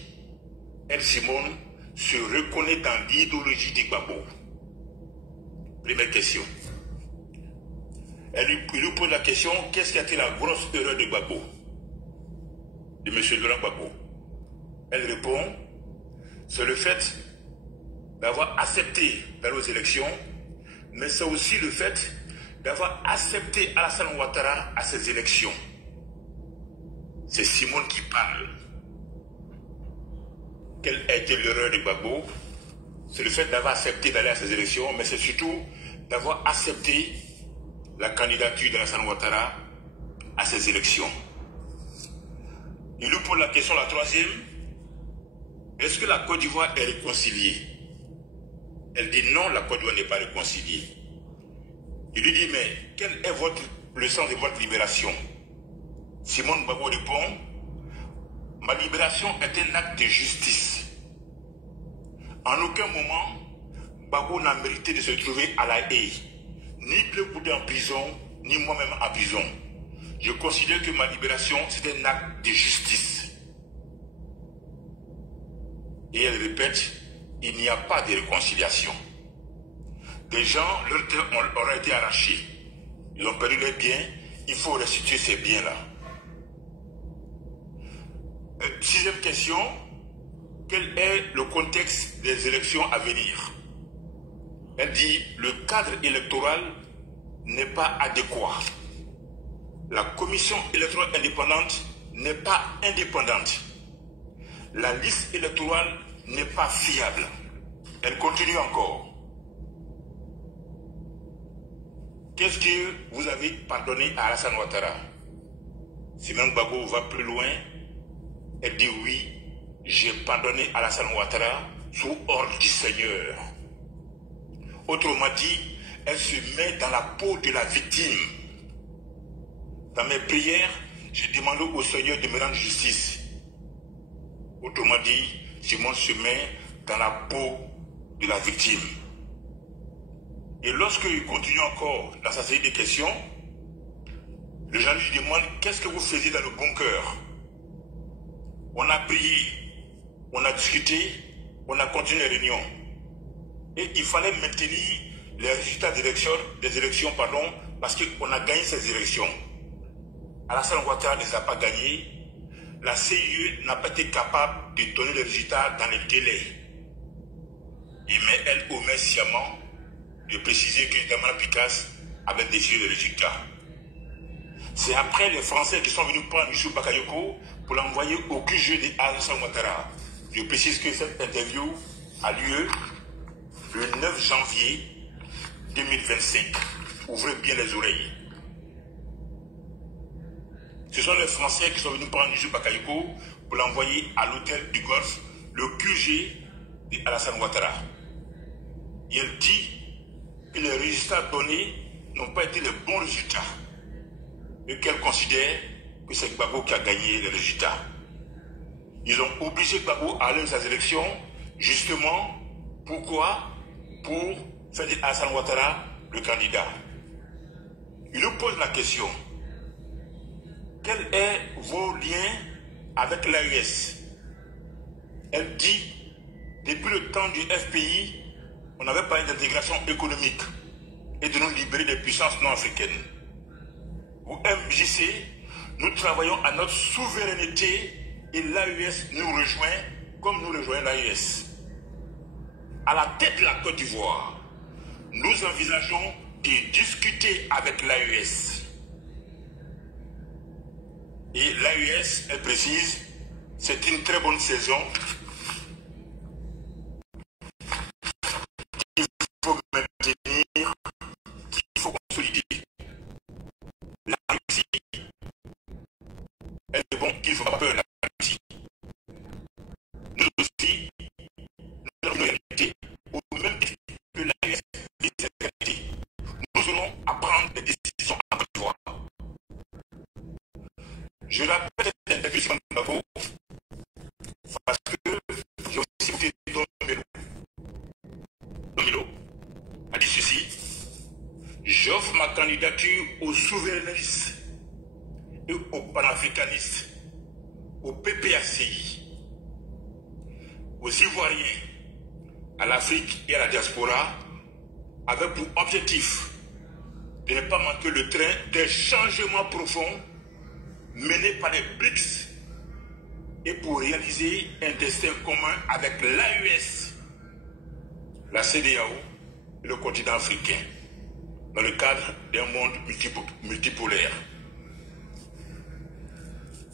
elle, Simone, se reconnaît dans l'idéologie de Gbagbo. Première question. Il lui pose la question, qu'est-ce qui a été la grosse erreur de Gbagbo? De M. Laurent Gbagbo. Elle répond, c'est le fait d'avoir accepté d'aller aux élections, mais c'est aussi le fait d'avoir accepté Alassane Ouattara à ces élections. C'est Simone qui parle. quelle a été l'erreur de Gbagbo, c'est le fait d'avoir accepté d'aller à ces élections, mais c'est surtout d'avoir accepté la candidature d'Alassane Ouattara à ces élections. Il nous pose la question, la troisième, est-ce que la Côte d'Ivoire est réconciliée? Elle dit non, la Côte d'Ivoire n'est pas réconciliée. Il lui dit, mais quel est le sens de votre libération? Simone Gbagbo répond, ma libération est un acte de justice. En aucun moment, Gbagbo n'a mérité de se trouver à La Haye, ni Blé Goudé en prison, ni moi-même en prison. Je considère que ma libération, c'est un acte de justice. Et elle répète, il n'y a pas de réconciliation. Des gens, leurs terres auraient été arrachés. Ils ont perdu leurs biens, il faut restituer ces biens-là. Sixième question, quel est le contexte des élections à venir? Elle dit, le cadre électoral n'est pas adéquat. La commission électorale indépendante n'est pas indépendante. La liste électorale n'est pas fiable. Elle continue encore. Qu'est-ce que vous avez pardonné à Alassane Ouattara? Simone Gbagbo va plus loin. Elle dit oui, j'ai pardonné à Alassane Ouattara sous ordre du Seigneur. Autrement dit, elle se met dans la peau de la victime. Dans mes prières, j'ai demandé au Seigneur de me rendre justice. Autrement dit, Simone se met dans la peau de la victime. Et lorsqu'il continue encore dans sa série de questions, le gens lui demandent qu'est-ce que vous faisiez dans le bunker? On a prié, on a discuté, on a continué les réunions. Et il fallait maintenir les résultats des élections, parce qu'on a gagné ces élections. Alassane Ouattara ne les a pas gagnés. La CIE n'a pas été capable de donner les résultats dans les délais. Mais elle omet sciemment de préciser que Damana Picasse avait décidé les résultats. C'est après les Français qui sont venus prendre Youssou Bakayoko pour l'envoyer au QG de Alassane Ouattara. Je précise que cette interview a lieu le 9 janvier 2025. Ouvrez bien les oreilles. Ce sont les Français qui sont venus prendre Youssou Bakayoko pour l'envoyer à l'hôtel du Golfe, le QG de Alassane Ouattara. Et elle dit que les résultats donnés n'ont pas été les bons résultats. Et qu'elle considère que c'est Gbagbo qui a gagné les résultats. Ils ont obligé Gbagbo à aller aux élections, justement, pourquoi? Pour faire de Alassane Ouattara le candidat. Il nous pose la question, quels sont vos liens avec l'AES? Elle dit, depuis le temps du FPI, on n'avait pas d'intégration économique et de nous libérer des puissances non africaines. Au MJC, nous travaillons à notre souveraineté et l'AES nous rejoint comme nous rejoignons l'AES. À la tête de la Côte d'Ivoire, nous envisageons de discuter avec l'AES. Et l'AES, elle précise, c'est une très bonne saison. Il faut maintenir, qu'il faut consolider. La Russie, elle est bon, qu'il ne faut pas peur de la Russie. Nous aussi, nous avons une réalité, au même titre que l'AES vit cette réalité. Nous aurons à prendre des décisions en Côte d'Ivoire. Je rappelle cette interview sur Gbagbo parce que j'ai aussi écouté Domino a dit ceci: j'offre ma candidature aux souverainistes et aux panafricanistes, au PPACI, aux Ivoiriens, à l'Afrique et à la diaspora, avec pour objectif de ne pas manquer le train des changements profonds menés par les BRICS et pour réaliser un destin commun avec l'AES, la CEDEAO et le continent africain, dans le cadre d'un monde multipolaire.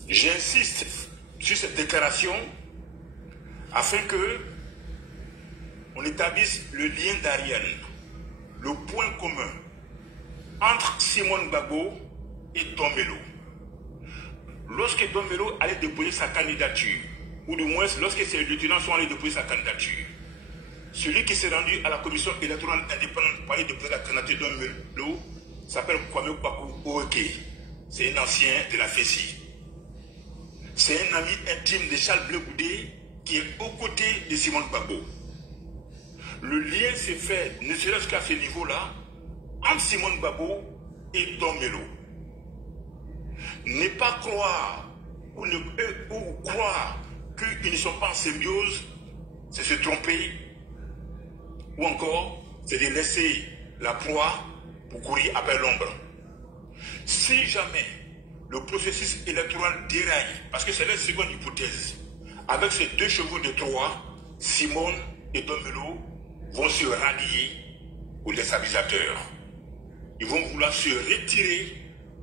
J'insiste sur cette déclaration afin que on établisse le lien d'Ariane, le point commun entre Simone Gbagbo et Dombello. Lorsque Dombello allait déposer sa candidature, ou du moins lorsque ses lieutenants sont allés déposer sa candidature, celui qui s'est rendu à la commission électorale indépendante pour aller déposer la candidature Dombello s'appelle Kwame Kwaku Oeke. C'est un ancien de la FESI. C'est un ami intime de Charles Blé Goudé qui est aux côtés de Simone Gbagbo. Le lien s'est fait, ne serait-ce qu'à ce niveau-là, entre Simone Gbagbo et Dombello. Ne pas croire ou croire qu'ils ne sont pas en symbiose, c'est se tromper, ou encore c'est de laisser la proie pour courir après l'ombre. Si jamais le processus électoral déraille, parce que c'est la seconde hypothèse, avec ces deux chevaux de Troie, Simone et Dombello vont se rallier aux déstabilisateurs. Ils vont vouloir se retirer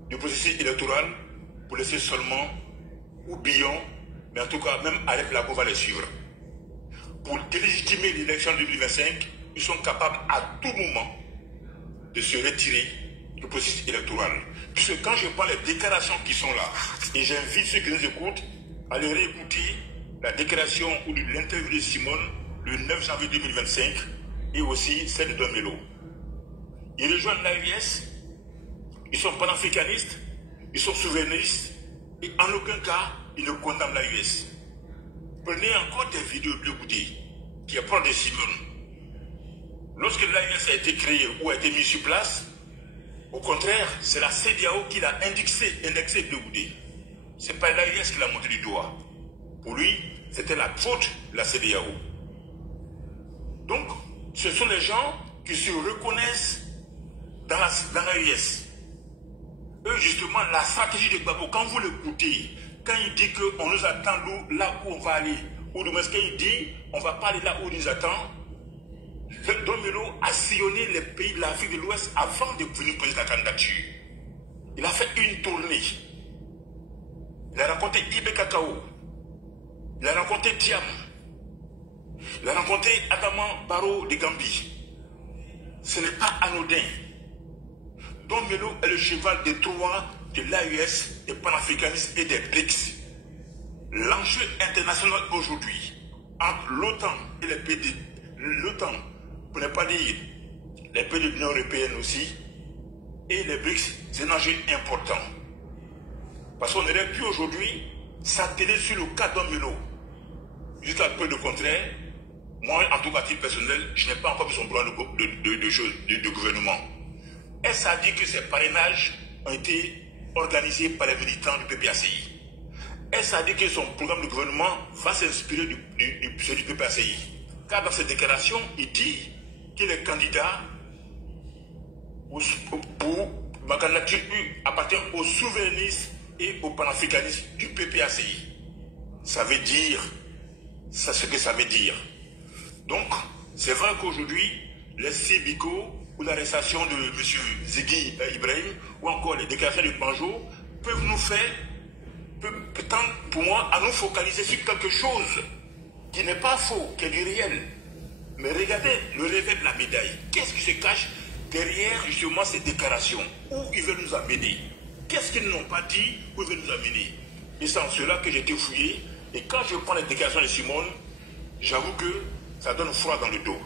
du processus électoral pour laisser seulement ou Billon, mais en tout cas même Alep Lago va les suivre. Pour délégitimer l'élection de 2025, ils sont capables à tout moment de se retirer du processus électoral. Puisque quand je prends les déclarations qui sont là, et j'invite ceux qui nous écoutent à aller réécouter la déclaration ou l'interview de Simone le 9 janvier 2025 et aussi celle de Dombello. Ils rejoignent l'AUS, ils sont panafricanistes, ils sont souverainistes et en aucun cas ils ne condamnent l'AUS. Prenez encore des vidéos de Goudé qui apprend de Simone. Lorsque l'AUS a été créé ou a été mis sur place, au contraire, c'est la CEDEAO qui l'a indexé de Goudé. Ce n'est pas l'AUS qui l'a monté du doigt. Pour lui, c'était la faute de la CEDEAO. Donc, ce sont les gens qui se reconnaissent dans l'AUS. Eux, justement, la stratégie de Gbagbo, quand vous l'écoutez, quand il dit qu'on nous attend là où on va aller, ou du moins quand il dit on ne va pas aller là où on nous attend, Dombello a sillonné les pays de l'Afrique de l'Ouest avant de venir poser la candidature. Il a fait une tournée. Il a rencontré Ibe Kakao. Il a rencontré Thiam. Il a rencontré Adama Barrow de Gambie. Ce n'est pas anodin. Dombello est le cheval de Troie de l'AUS, des panafricanistes et des BRICS. L'enjeu international aujourd'hui entre l'OTAN et les pays de l'OTAN, pour ne pas dire les pays de l'Union européenne aussi, et les BRICS, c'est un enjeu important. Parce qu'on aurait pu aujourd'hui s'atteler sur le cas Dombello. Jusqu'à peu de contraire, moi, en tout cas, à titre personnel, je n'ai pas encore vu son plan de gouvernement. Est-ce à dire que ces parrainages ont été organisés par les militants du PPACI? Est-ce à dire que son programme de gouvernement va s'inspirer du PPACI? Car dans cette déclaration, il dit qu'il est candidat pour ma candidature appartient aux souverainistes et aux panafricanistes du PPACI. Ça veut dire, c'est ce que ça veut dire. Donc, c'est vrai qu'aujourd'hui, les Sibiko ou l'arrestation de M. Ziggy Ibrahim ou encore les déclarations de Banjo peuvent nous faire, tendre pour moi à nous focaliser sur quelque chose qui n'est pas faux, qui est du réel. Mais regardez le revers de la médaille. Qu'est-ce qui se cache derrière justement ces déclarations? Où ils veulent nous amener? Qu'est-ce qu'ils n'ont pas dit? Où ils veulent nous amener? Et c'est en cela que j'ai été fouillé. Et quand je prends les déclarations de Simone, j'avoue que ça donne froid dans le dos.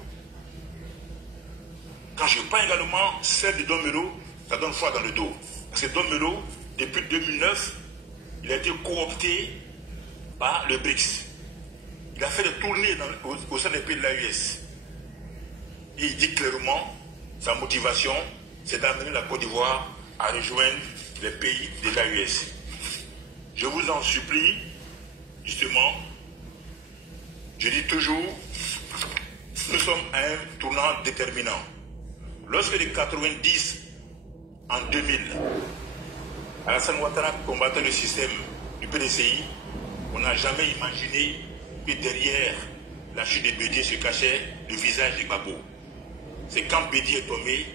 Quand je prends également celle de Dombello, ça donne froid dans le dos. Parce que Dombello, depuis 2009, il a été coopté par le BRICS. Il a fait des tournées au sein des pays de l'AUS. Et il dit clairement, sa motivation, c'est d'amener la Côte d'Ivoire à rejoindre les pays de l'AUS. Je vous en supplie, justement, je dis toujours, nous sommes à un tournant déterminant. Lorsque les 90 en 2000, Alassane Ouattara combattait le système du PDCI, on n'a jamais imaginé que derrière la chute de Bédié se cachait le visage de Gbagbo. C'est quand Bédié est tombé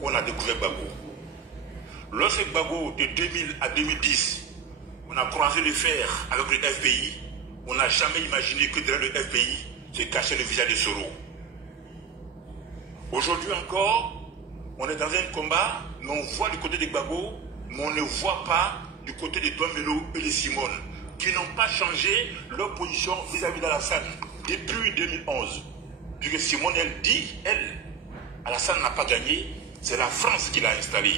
qu'on a découvert Gbagbo. Lorsque Gbagbo, de 2000 à 2010, on a croisé le fer avec le FPI, On n'a jamais imaginé que derrière le FPI se cachait le visage de Soro. Aujourd'hui encore, on est dans un combat, mais on voit du côté de Gbagbo, mais on ne voit pas du côté de Doumbello et de Simone, qui n'ont pas changé leur position vis-à-vis d'Alassane depuis 2011. Puisque Simone, elle dit, Alassane n'a pas gagné, c'est la France qui l'a installé.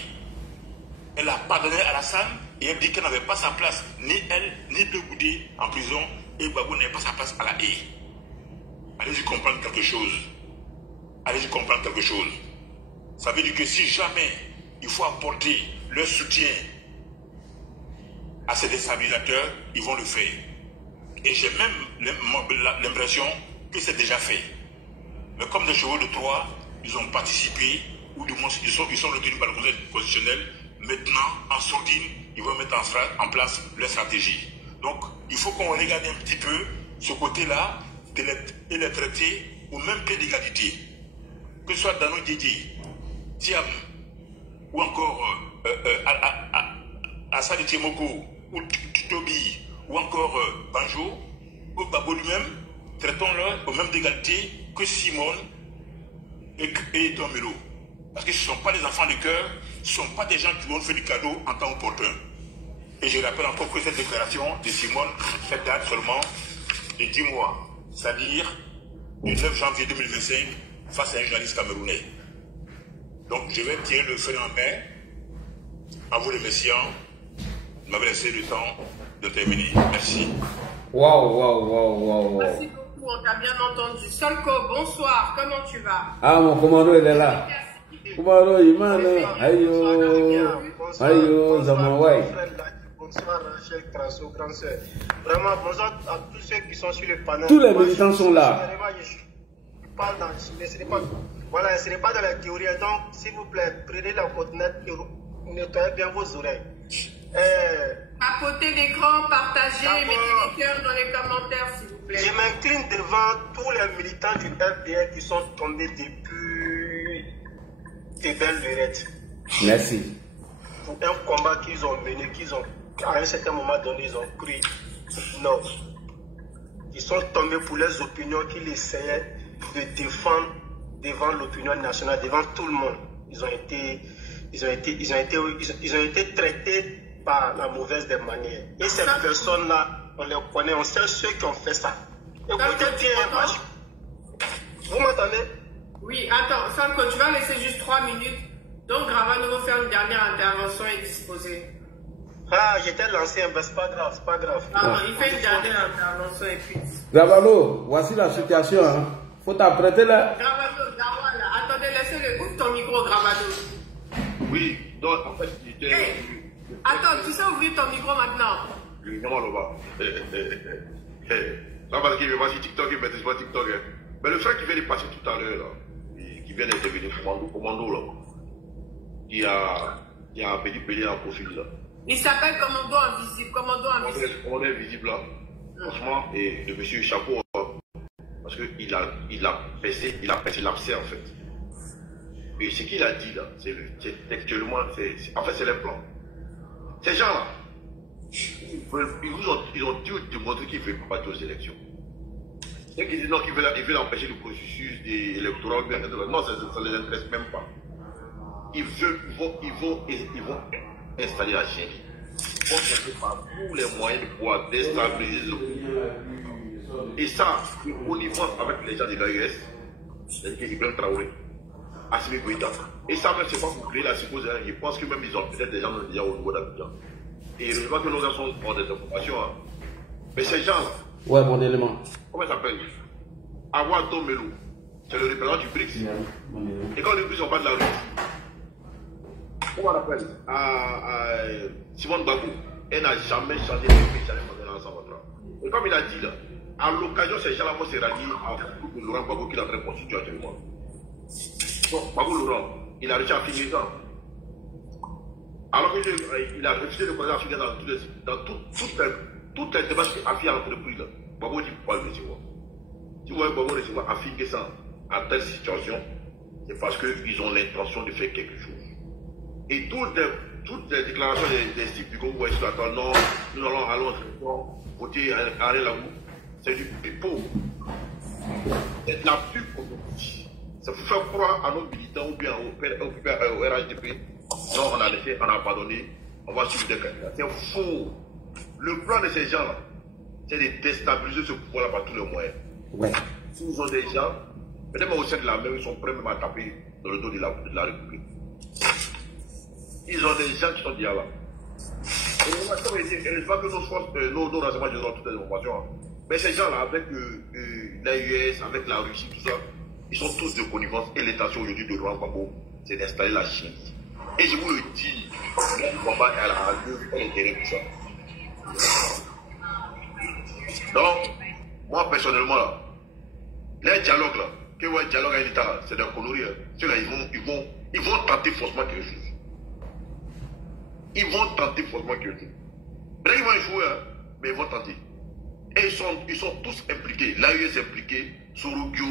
Elle a pardonné Alassane et elle dit qu'elle n'avait pas sa place, ni elle, ni De Goudé en prison, et Gbagbo n'avait pas sa place à la haie. Allez-y comprendre quelque chose. Allez-y comprendre quelque chose. Ça veut dire que si jamais il faut apporter leur soutien à ces déstabilisateurs, ils vont le faire. Et j'ai même l'impression que c'est déjà fait. Mais comme des chevaux de Troie, ils ont participé, ou du moins ils sont retenus par le Conseil constitutionnel. Maintenant, en sourdine, ils vont mettre en place leur stratégie. Donc, il faut qu'on regarde un petit peu ce côté-là et les traiter au même pied d'égalité. Que ce soit Dano Didier, Thiam, ou encore Assad Tiemoko, ou Tobi, ou encore Banjo, ou Babo lui-même, traitons-le au même d'égalité que Simone et Doumbello. Parce que ce ne sont pas des enfants de cœur, ce ne sont pas des gens qui vont faire du cadeau en temps opportun. Et je rappelle encore que cette déclaration de Simone, elle date seulement de 10 mois, c'est-à-dire du 9 janvier 2025, face à un journaliste camerounais. Donc je vais tirer le feu en main, en vous remerciant de m'avoir laissé le temps de terminer. Merci. Waouh. Merci beaucoup, on t'a bien entendu. Solko, bonsoir, comment tu vas? Ah, mon commando, il est là. Commando, il m'a dit, aïe, Zamawai. Bonsoir, Rachel Trasso, grand sœur. Vraiment, bonsoir à tous ceux qui sont sur le panel. Tous les militants sont là. Voilà, ce n'est pas dans la théorie. Donc, s'il vous plaît, prenez la coordonnate et nettoyez bien vos oreilles. Papoter d'écran, partagez, mettez des cœurs dans les commentaires, s'il vous plaît. Je m'incline devant tous les militants du FDL qui sont tombés depuis des belles lunettes. Merci. Pour un combat qu'ils ont mené, à un certain moment donné, ils ont cru non. Ils sont tombés pour les opinions qu'ils essayaient de défendre devant l'opinion nationale, devant tout le monde. Ils ont été traités par la mauvaise des manières. Et ces personnes-là, on les connaît, on sait ceux qui ont fait ça. Écoutez bien, vous m'entendez? Oui, attends, Sanko, tu vas laisser juste 3 minutes. Donc, Gravano va faire une dernière intervention et disposer. Ah, j'étais lancé, mais c'est pas grave, c'est pas grave. Non, il fait une dernière intervention et puis... Gravano, voici la situation. Hein. Faut t'apprêter là. Gravano, attendez, laissez-le. Ouvre ton micro, Gravano. Oui, donc en fait, j'étais... Hey, attends, tu sais ouvrir ton micro maintenant? Ça va dire, vas-y, TikTok, il maîtrise pas TikTok. Mais le frère qui vient de passer tout à l'heure, là, qui vient d'intervenir, commando, là, qui a pédé en profil, là. Il s'appelle Commando Invisible. Commando Invisible, là. Franchement, et le monsieur chapeau, parce qu'il a percé l'abcès, en fait. Et ce qu'il a dit, là, c'est textuellement, en fait, c'est les plans. Ces gens-là, ils ont dû démontrer qu'ils ne veulent pas aux élections. Ceux qui disent non, qu'ils veulent empêcher le processus électoral, non, ça ne les intéresse même pas. Ils vont installer la chaîne. Ils vont chercher par tous les moyens de pouvoir déstabiliser l'opinion. Et ça, au niveau avec les gens de l'AES, c'est-à-dire Ibrahim Traoré, Assimi Goïta. Et ça, même, c'est pas pour créer la psychose. Je pense que même ils ont peut-être des gens déjà au niveau d'Abidjan. Et heureusement que nos gens sont pour des informations. Hein. Mais ces gens-là. Ouais, bon élément. Comment ça s'appelle? Awa Doumbello. C'est le représentant du BRICS. Et quand les BRICS sont pas de la rue, comment on appelle? Simone Gbagbo, elle n'a jamais changé de BRICS, jamais changé l'ensemble. Et comme il a dit là, à l'occasion, ces gens-là vont se rallier à Laurent Gbagbo qui est en train de constituer actuellement. Donc, Gbagbo Laurent, il a réussi à finir ça. Alors qu'il a refusé de connaître africain dans toutes les démarches qu'Afi a entreprises. Gbagbo dit pourquoi le recevoir. Si vous voyez Gbagbo recevoir Afi ça en telle situation, c'est parce qu'ils ont l'intention de faire quelque chose. Et toutes les déclarations des types du Congo, non, nous allons voter à Alain Lagou, c'est du pipeau. C'est la pure comédie. Ça faut faire croire à nos militants ou bien au RHDP. Non, on a laissé, on a abandonné, on va suivre des candidats. C'est faux. Le plan de ces gens-là, c'est de déstabiliser ce pouvoir-là par tous les moyens. Ouais. S'ils ont des gens, même au sein de la mer, ils sont prêts même à taper dans le dos de la République. Ils ont des gens qui sont déjà là. Et je vois que nos forces, nos renseignements, ils ont toutes les informations. Mais ces gens-là, avec l'AUS, avec la Russie, tout ça, ils sont tous de connivence. Et l'intention aujourd'hui de Laurent Gbagbo, c'est d'installer la Chine. Et je vous le dis, le combat est à l'intérêt pour ça. Donc, moi personnellement, là, les dialogues là, que ouais, dialogue avec l'État, c'est d'un connerie. Ceux-là, ils vont tenter forcément quelque chose. Ils vont tenter forcément quelque chose. Peut-être qu'ils vont échouer, hein, mais ils vont tenter. Et ils sont tous impliqués. L'AUS est impliqué, Sorogio,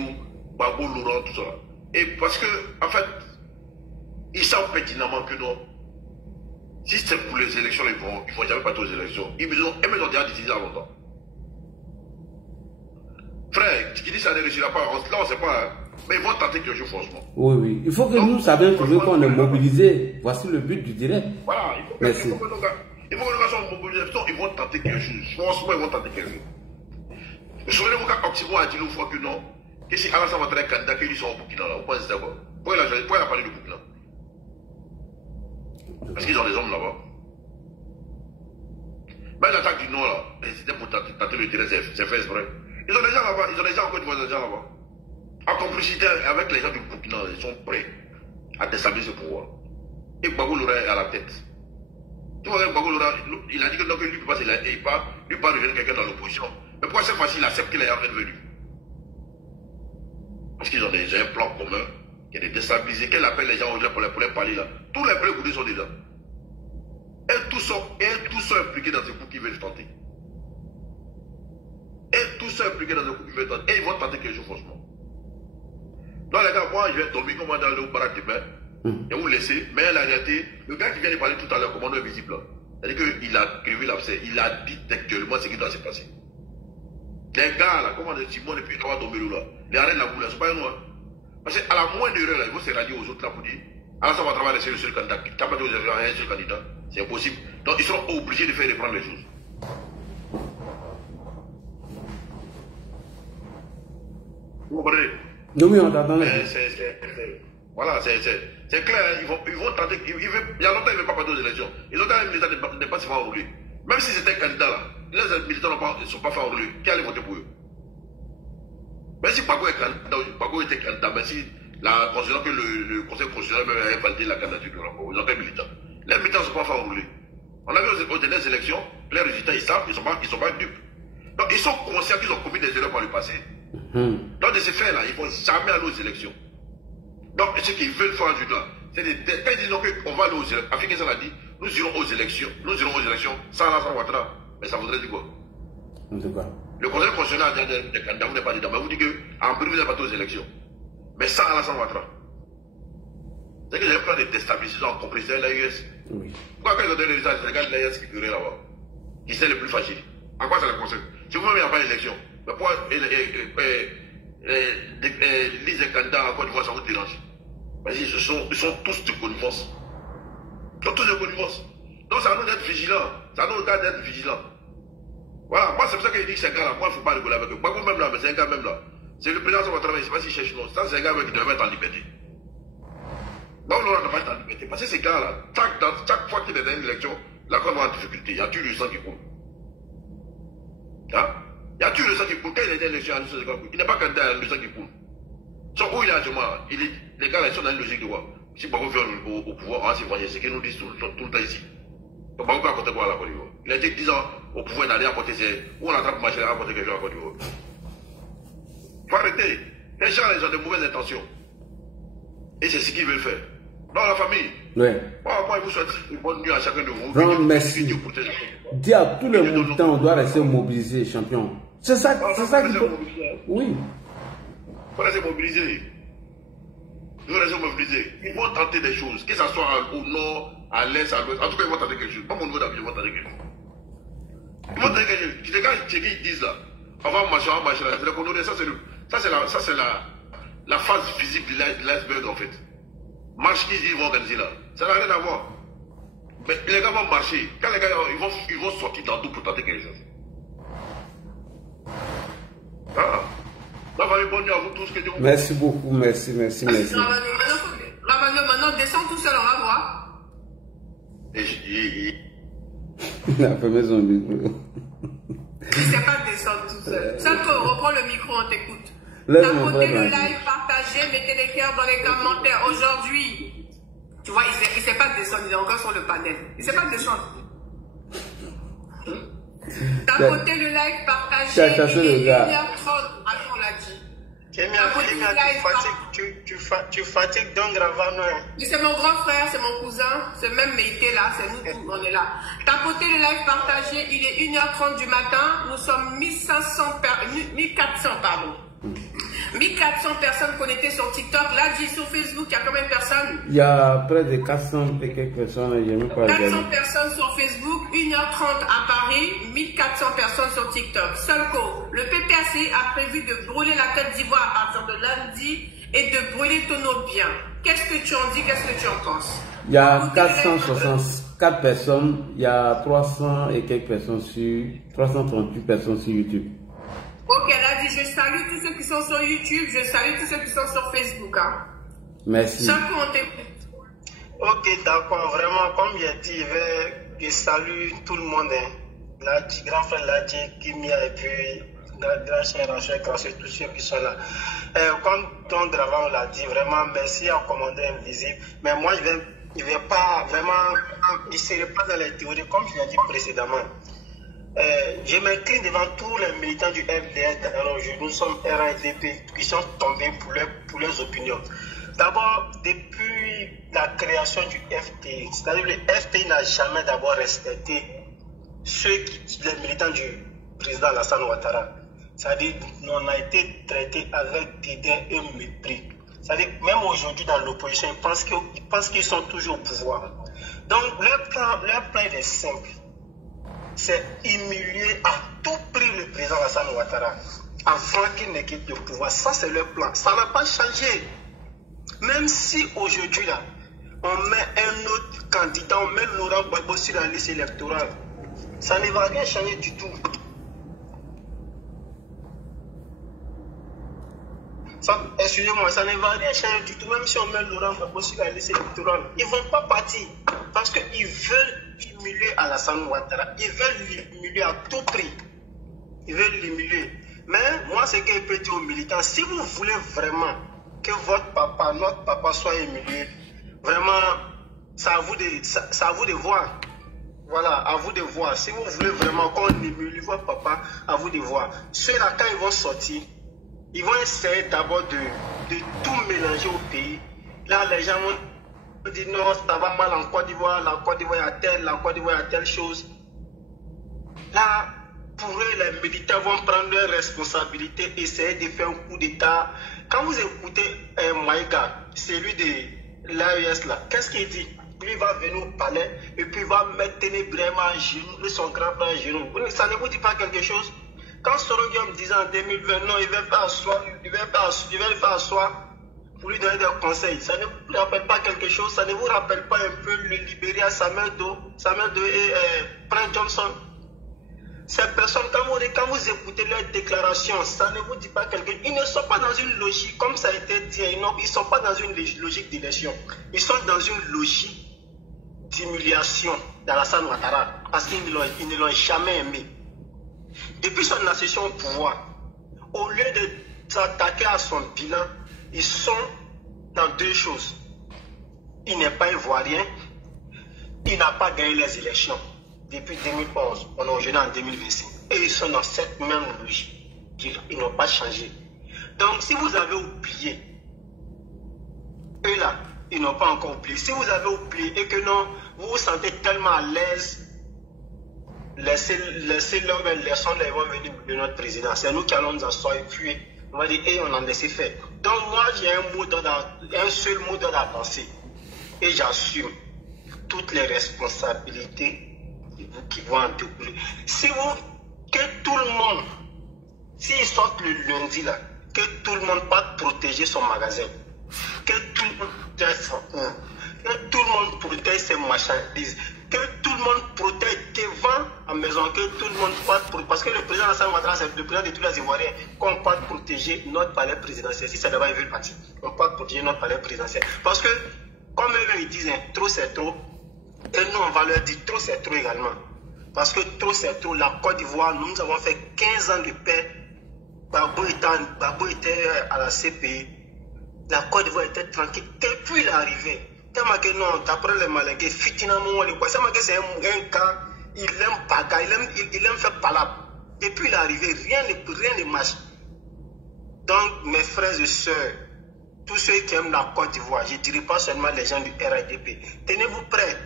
Gbagbo, Laurent, tout ça. Et parce que, en fait, ils savent pertinemment que non. Si c'est pour les élections, ils vont jamais partir aux élections. Ils ont déjà décidé là longtemps. Frère, qui dit ça ne réussira pas, là on ne sait pas, hein, mais ils vont tenter quelque chose franchement. Oui, oui. Il faut que nous sachions toujours qu'on est mobilisés. Voici le but du direct. Voilà, il faut que nos gars soient mobilisés. Ils vont tenter quelque chose. Franchement, ils vont tenter quelque chose. Souvenez-vous quand Oximo a dit l'autre fois que non, que si Alassane Ouattara est candidat, qu'ils sont au Burkina, là, on pense d'accord. Pourquoi il a parlé du Burkina? Parce qu'ils ont des hommes là-bas. Même l'attaque du Nord, là, c'était pour tenter le terrain, c'est fait exprès. Ils ont des gens là-bas, ils ont des gens encore des gens là-bas. En complicité avec les gens du Burkina, ils sont prêts à déstabiliser ce pouvoir. Et Gbagbo Laurent est à la tête. Tu vois, Gbagbo Laurent, il a dit que non, que lui ne peut pas rejoindre quelqu'un dans l'opposition. Mais pourquoi cette fois-ci il accepte qu'il est en train de venir? Parce qu'ils ont déjà un plan commun qui est de déstabiliser. Qu'elle appelle les gens pour les parler là. Tous les précoudés sont déjà. Et tous sont impliqués dans ce coup qu'ils veulent tenter. Et tous sont impliqués dans ce coup qu'ils veulent tenter. Et ils vont tenter quelque chose, franchement. Donc les gars, moi je vais dormir comme dans le baraque de bain. Et vous laissez. Mais la réalité, le gars qui vient de parler tout à l'heure, commandant invisible, c'est-à-dire qu'il a créé l'abcès. Il a dit textuellement ce qui doit se passer. Les gars là, comment Simon et puis Kawa Dombelou là, les arènes là, ce n'est pas nous. Parce qu'à la moindre erreur là, ils vont se rallier aux autres là pour dire Alassane Ouattara va rester le seul candidat. Qui n'a pas de un seul candidat. C'est impossible. Donc ils seront obligés de faire reprendre les choses. Vous comprenez? Oui, on t'attend. Voilà, c'est clair, ils vont tenter. Il y a longtemps, ils ne veulent pas partir aux élections. Et longtemps, les militants ne pas se faire enrouler. Même si c'était un candidat là, les militants ne sont pas fait enrouler. Qui allait voter pour eux? Même si Gbagbo était candidat, même si considérant que le Conseil constitutionnel avait validé la candidature de Gbagbo, ils ont été militants. Les militants ne sont pas fait enrouler. On a vu aux dernières élections, les résultats, ils savent, ils ne sont pas dupes. Donc ils sont conscients qu'ils ont commis des erreurs par le passé. Donc de ces faits-là, ils ne vont jamais aller aux élections. Donc ce qu'ils veulent faire aujourd'hui là, c'est quand ils disent qu'on va aller aux élections, Africain ça l'a dit, nous irons aux élections sans Alassane Ouattara. Mais ça voudrait dire quoi? Le Conseil constitutionnel a dit des candidats, vous n'êtes pas dedans, mais vous dites qu'en privé, vous n'êtes pas aux élections. Mais sans Alassane Ouattara. C'est que j'avais peur de déstabiliser en complicité de l'AUS. Pourquoi quand ils ont donné les résultats, c'est les gars de l'AUS qui feraient là-bas, qui sont les plus fragiles? En quoi ça les concerne? Si vous-même, il n'y a pas d'élection, mais pourquoi les candidats en Côte d'Ivoire, ça vous dérange? Parce qu'ils sont tous de connivence. Ils sont tous de connivence. Donc ça nous d'être vigilants. Ça nous doit d'être vigilants. Voilà, moi c'est pour ça qu'il dit que c'est un gars là, moi il ne faut pas rigoler avec eux. Gbagbo même là, mais c'est un gars même là. C'est le président qui va travailler, je ne sais pas s'il cherche non. Ça c'est un gars qui devrait être en liberté. Donc on ne doit pas être en liberté. Parce que ces gars là, chaque fois qu'il est dans une élection, la Côte va en difficulté. Il y a toujours le sang qui coule. Hein? Il y a toujours le sang qui coule. Quand il est dans une élection, il n'est pas candidat, le sang qui coule. Sauf où il est actuellement, les gars là, ils sont dans une logique de quoi? Si Gbagbo vient au pouvoir, on va s'y venger. C'est ce qu'ils nous disent tout le temps ici. Donc Gbagbo peut apporter quoi à la Côte d'Ivoire? Il a été 10 ans au pouvoir, il n'a rien apporté. Où on attrape marché, il a apporté quelque chose à la Côte d'Ivoire. Il faut arrêter. Les gens, ils ont de mauvaises intentions. Et c'est ce qu'ils veulent faire. Dans la famille. Oui. Moi, je vous souhaite une bonne nuit à chacun de vous. Vraiment, merci. Dis à tous les militants, on doit rester mobilisés, champion. C'est ça qu'il faut. Oui. Il faut rester mobilisé. Il faut rester mobilisé. Ils vont tenter des choses, que ce soit au nord, à l'est, à l'ouest. En tout cas, ils vont tenter quelque chose. Pas mon niveau d'avis, ils vont tenter quelque chose. Ils vont tenter quelque chose. Les gars, ils disent là, On va marcher. C'est le condamné. Ça, c'est la phase physique de l'iceberg, en fait. Marche qu'ils vont organiser là. Ça n'a rien à voir. Mais les gars vont marcher. Quand les gars ils vont sortir dans tout pour tenter quelque chose. Ah. Bonne nuit à vous tous. Merci beaucoup. Merci. Ravanio, maintenant, descends tout seul, on va voir. Il a fermé son micro. Il ne sait pas descendre tout seul. Sanko, reprends le micro, on t'écoute. Tapotez le live, partagez, mettez les cœurs dans les commentaires. Aujourd'hui, tu vois, il ne sait pas descendre, il est encore sur le panel. Il ne sait pas descendre. Tapotez le like, partagez. Il est 1h30, on l'a dit. Tu fatigues donc Ravano. C'est mon grand frère, c'est mon cousin, c'est même Mété là, c'est nous tous, on est là. Tapotez le live, partagez, il est 1h30 du matin, nous sommes 1400 personnes connectées sur TikTok. Là, dit sur Facebook, il y a combien de personnes? Il y a près de 400 et quelques personnes. 400 personnes sur Facebook, 1h30 à Paris, 1400 personnes sur TikTok. Solco, le PPAC a prévu de brûler la Côte d'Ivoire à partir de lundi et de brûler Tonopien. Qu'est-ce que tu en dis? Qu'est-ce que tu en penses? Il y a 464 personnes, il y a 300 et quelques personnes sur 338 personnes sur YouTube. Ok, elle a dit, je salue tous ceux qui sont sur YouTube, je salue tous ceux qui sont sur Facebook. Hein. Merci. Chaque on t'écoute. Ok, d'accord, vraiment, comme il a dit, je salue tout le monde. Hein. Grand frère Ladji, Kimia et puis grand chien Rachel, Crasset, tous ceux qui sont là. Comme ton Dravan l'a dit, vraiment, merci à Commandant Invisible. Mais moi, je ne vais pas vraiment, je ne serai pas dans les théories, comme je l'ai dit précédemment. Je m'incline devant tous les militants du FDS. Alors, nous sommes RADP qui sont tombés pour leurs opinions. D'abord, depuis la création du FPI, c'est-à-dire le FPI n'a jamais d'abord respecté les militants du président Alassane Ouattara. C'est-à-dire on a été traités avec dédain et mépris. C'est-à-dire même aujourd'hui dans l'opposition, ils pensent qu'ils sont toujours au pouvoir. Donc leur plan est simple. C'est humilier à tout prix le président Alassane Ouattara afin qu'il ne quitte le pouvoir. Ça, c'est leur plan. Ça n'a pas changé. Même si aujourd'hui, là, on met un autre candidat, on met Laurent Gbagbo sur la liste électorale, ça ne va rien changer du tout. Excusez-moi, ça ne va rien changer du tout. Même si on met Laurent Gbagbo sur la liste électorale, ils ne vont pas partir parce qu'ils veulent humilier Alassane Ouattara. Ils veulent l'humilier à tout prix. Ils veulent l'humilier. Mais moi, ce que je peux dire aux militants, si vous voulez vraiment que votre papa, notre papa soit humilié, vraiment, c'est à vous de voir. Voilà, à vous de voir. Si vous voulez vraiment qu'on humilie votre papa, à vous de voir. Ceux-là, quand ils vont sortir, ils vont essayer d'abord de tout mélanger au pays. Là, les gens vont dire non, ça va mal en Côte d'Ivoire, la Côte d'Ivoire a telle chose. Là, pour eux, les militaires vont prendre leurs responsabilités, essayer de faire un coup d'État. Quand vous écoutez Maïga, celui de l'AES là, qu'est-ce qu'il dit? Lui va venir au palais et puis il va mettre Ténébrema à genoux, son grand frère à genoux. Ça ne vous dit pas quelque chose? Quand Soroguia me disait en 2020, non, il va faire asseoir pour lui donner des conseils, ça ne vous rappelle pas quelque chose? Ça ne vous rappelle pas un peu le Libéria, Samuel Doe et Prince Johnson? Ces personnes, quand vous écoutez leurs déclarations, ça ne vous dit pas quelque chose. Ils ne sont pas dans une logique, comme ça a été dit, ils ne sont pas dans une logique d'élection. Ils sont dans une logique d'humiliation d'Alassane Ouattara, parce qu'ils ne l'ont jamais aimé. Depuis son accession au pouvoir, au lieu de s'attaquer à son bilan, ils sont dans deux choses. Il n'est pas ivoirien, il n'a pas gagné les élections. Depuis 2011, on est aujourd'hui en 2026. Et ils sont dans cette même logique. Ils n'ont pas changé. Donc, si vous avez oublié, eux là, ils n'ont pas encore oublié. Si vous avez oublié et que non, vous vous sentez tellement à l'aise, laissez-leur, laissons-les, ils vont venir de notre président. C'est nous qui allons nous asseoir et puis on va dire, on en laisse faire. Donc, moi, j'ai un seul mot dans la pensée. Et j'assume toutes les responsabilités qui vont en découler. Que tout le monde S'ils sortent le lundi là, que tout le monde parte protéger son magasin, que tout le monde protège son cours, que tout le monde protège ses marchandises, que tout le monde protège tes vents à maison, que tout le monde parte protéger. Parce que le président Alassane Ouattara, c'est le président de tous les Ivoiriens, qu'on parte protéger notre palais présidentiel. Si c'est là-bas, ils veulent partir. On parte protéger notre palais présidentiel. Parce que, comme eux ils disent, trop c'est trop, et nous on va leur dire trop c'est trop également. Parce que trop c'est trop. La Côte d'Ivoire, nous avons fait 15 ans de paix. Gbagbo était à la CPI. La Côte d'Ivoire était tranquille depuis l'arrivée. Tellement que non, d'après les Malingués, finalement, c'est un gars, il aime bagarre, il aime faire palabre. Depuis l'arrivée, rien ne marche. Donc, mes frères et sœurs, tous ceux qui aiment la Côte d'Ivoire, je ne dirais pas seulement les gens du RADP, tenez-vous prêts.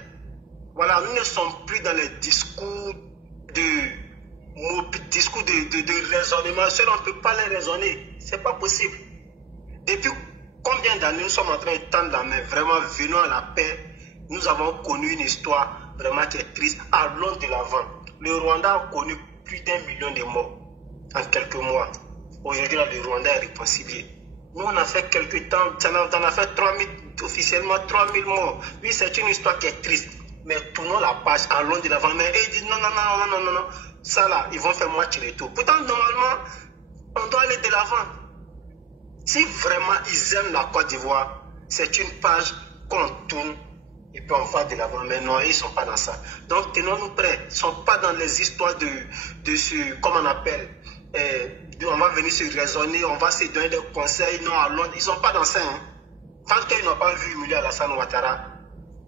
Voilà, nous ne sommes plus dans les discours de raisonnement. Seul on ne peut pas les raisonner. Ce n'est pas possible. Depuis combien d'années nous sommes en train de tendre la main? Vraiment, venons à la paix. Nous avons connu une histoire vraiment qui est triste. Allons de l'avant. Le Rwanda a connu plus d'1 million de morts en quelques mois. Aujourd'hui, le Rwanda est réconcilié. Nous, on a fait quelques temps, on a fait 3000, officiellement 3000 morts. Oui, c'est une histoire qui est triste. Mais tournons la page, allons de l'avant. Mais ils disent non. Ça là, ils vont faire match retour. Pourtant, normalement, on doit aller de l'avant. Si vraiment ils aiment la Côte d'Ivoire, c'est une page qu'on tourne et puis on va de l'avant. Mais non, ils ne sont pas dans ça. Donc, tenons-nous prêts. Ils ne sont pas dans les histoires de ce, comment on appelle, on va venir se raisonner, on va se donner des conseils. Non, à Londres, ils ne sont pas dans ça. Hein. Tant qu'ils n'ont pas vu humilier Alassane Ouattara,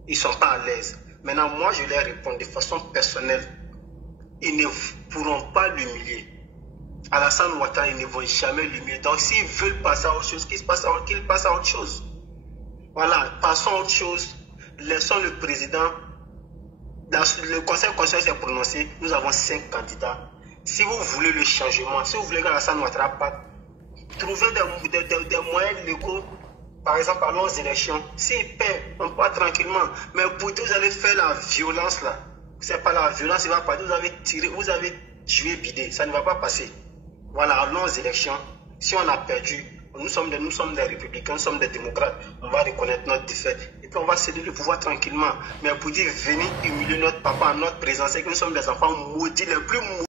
ils ne sont pas à l'aise. Maintenant, moi, je leur réponds de façon personnelle. Ils ne pourront pas l'humilier. Alassane Ouattara, ils ne vont jamais l'humilier. Donc, s'ils veulent passer à autre chose, qu'ils passent à autre chose. Voilà, passons à autre chose. Laissons le président. Le conseil constitutionnel s'est prononcé. Nous avons 5 candidats. Si vous voulez le changement, si vous voulez qu'Alassane Ouattara parte, trouvez des moyens légaux. Par exemple, allons aux élections. S'ils paient, on part tranquillement. Mais pour que vous allez faire la violence là, c'est pas la violence, il va pas. Vous avez tiré, vous avez joué bidé, ça ne va pas passer. Voilà, allons aux élections. Si on a perdu, nous sommes des républicains, nous sommes des démocrates. On va reconnaître notre défaite et puis on va céder le pouvoir tranquillement. Mais pour dire venir humilier notre papa, notre présence, c'est que nous sommes des enfants maudits, les plus maudits.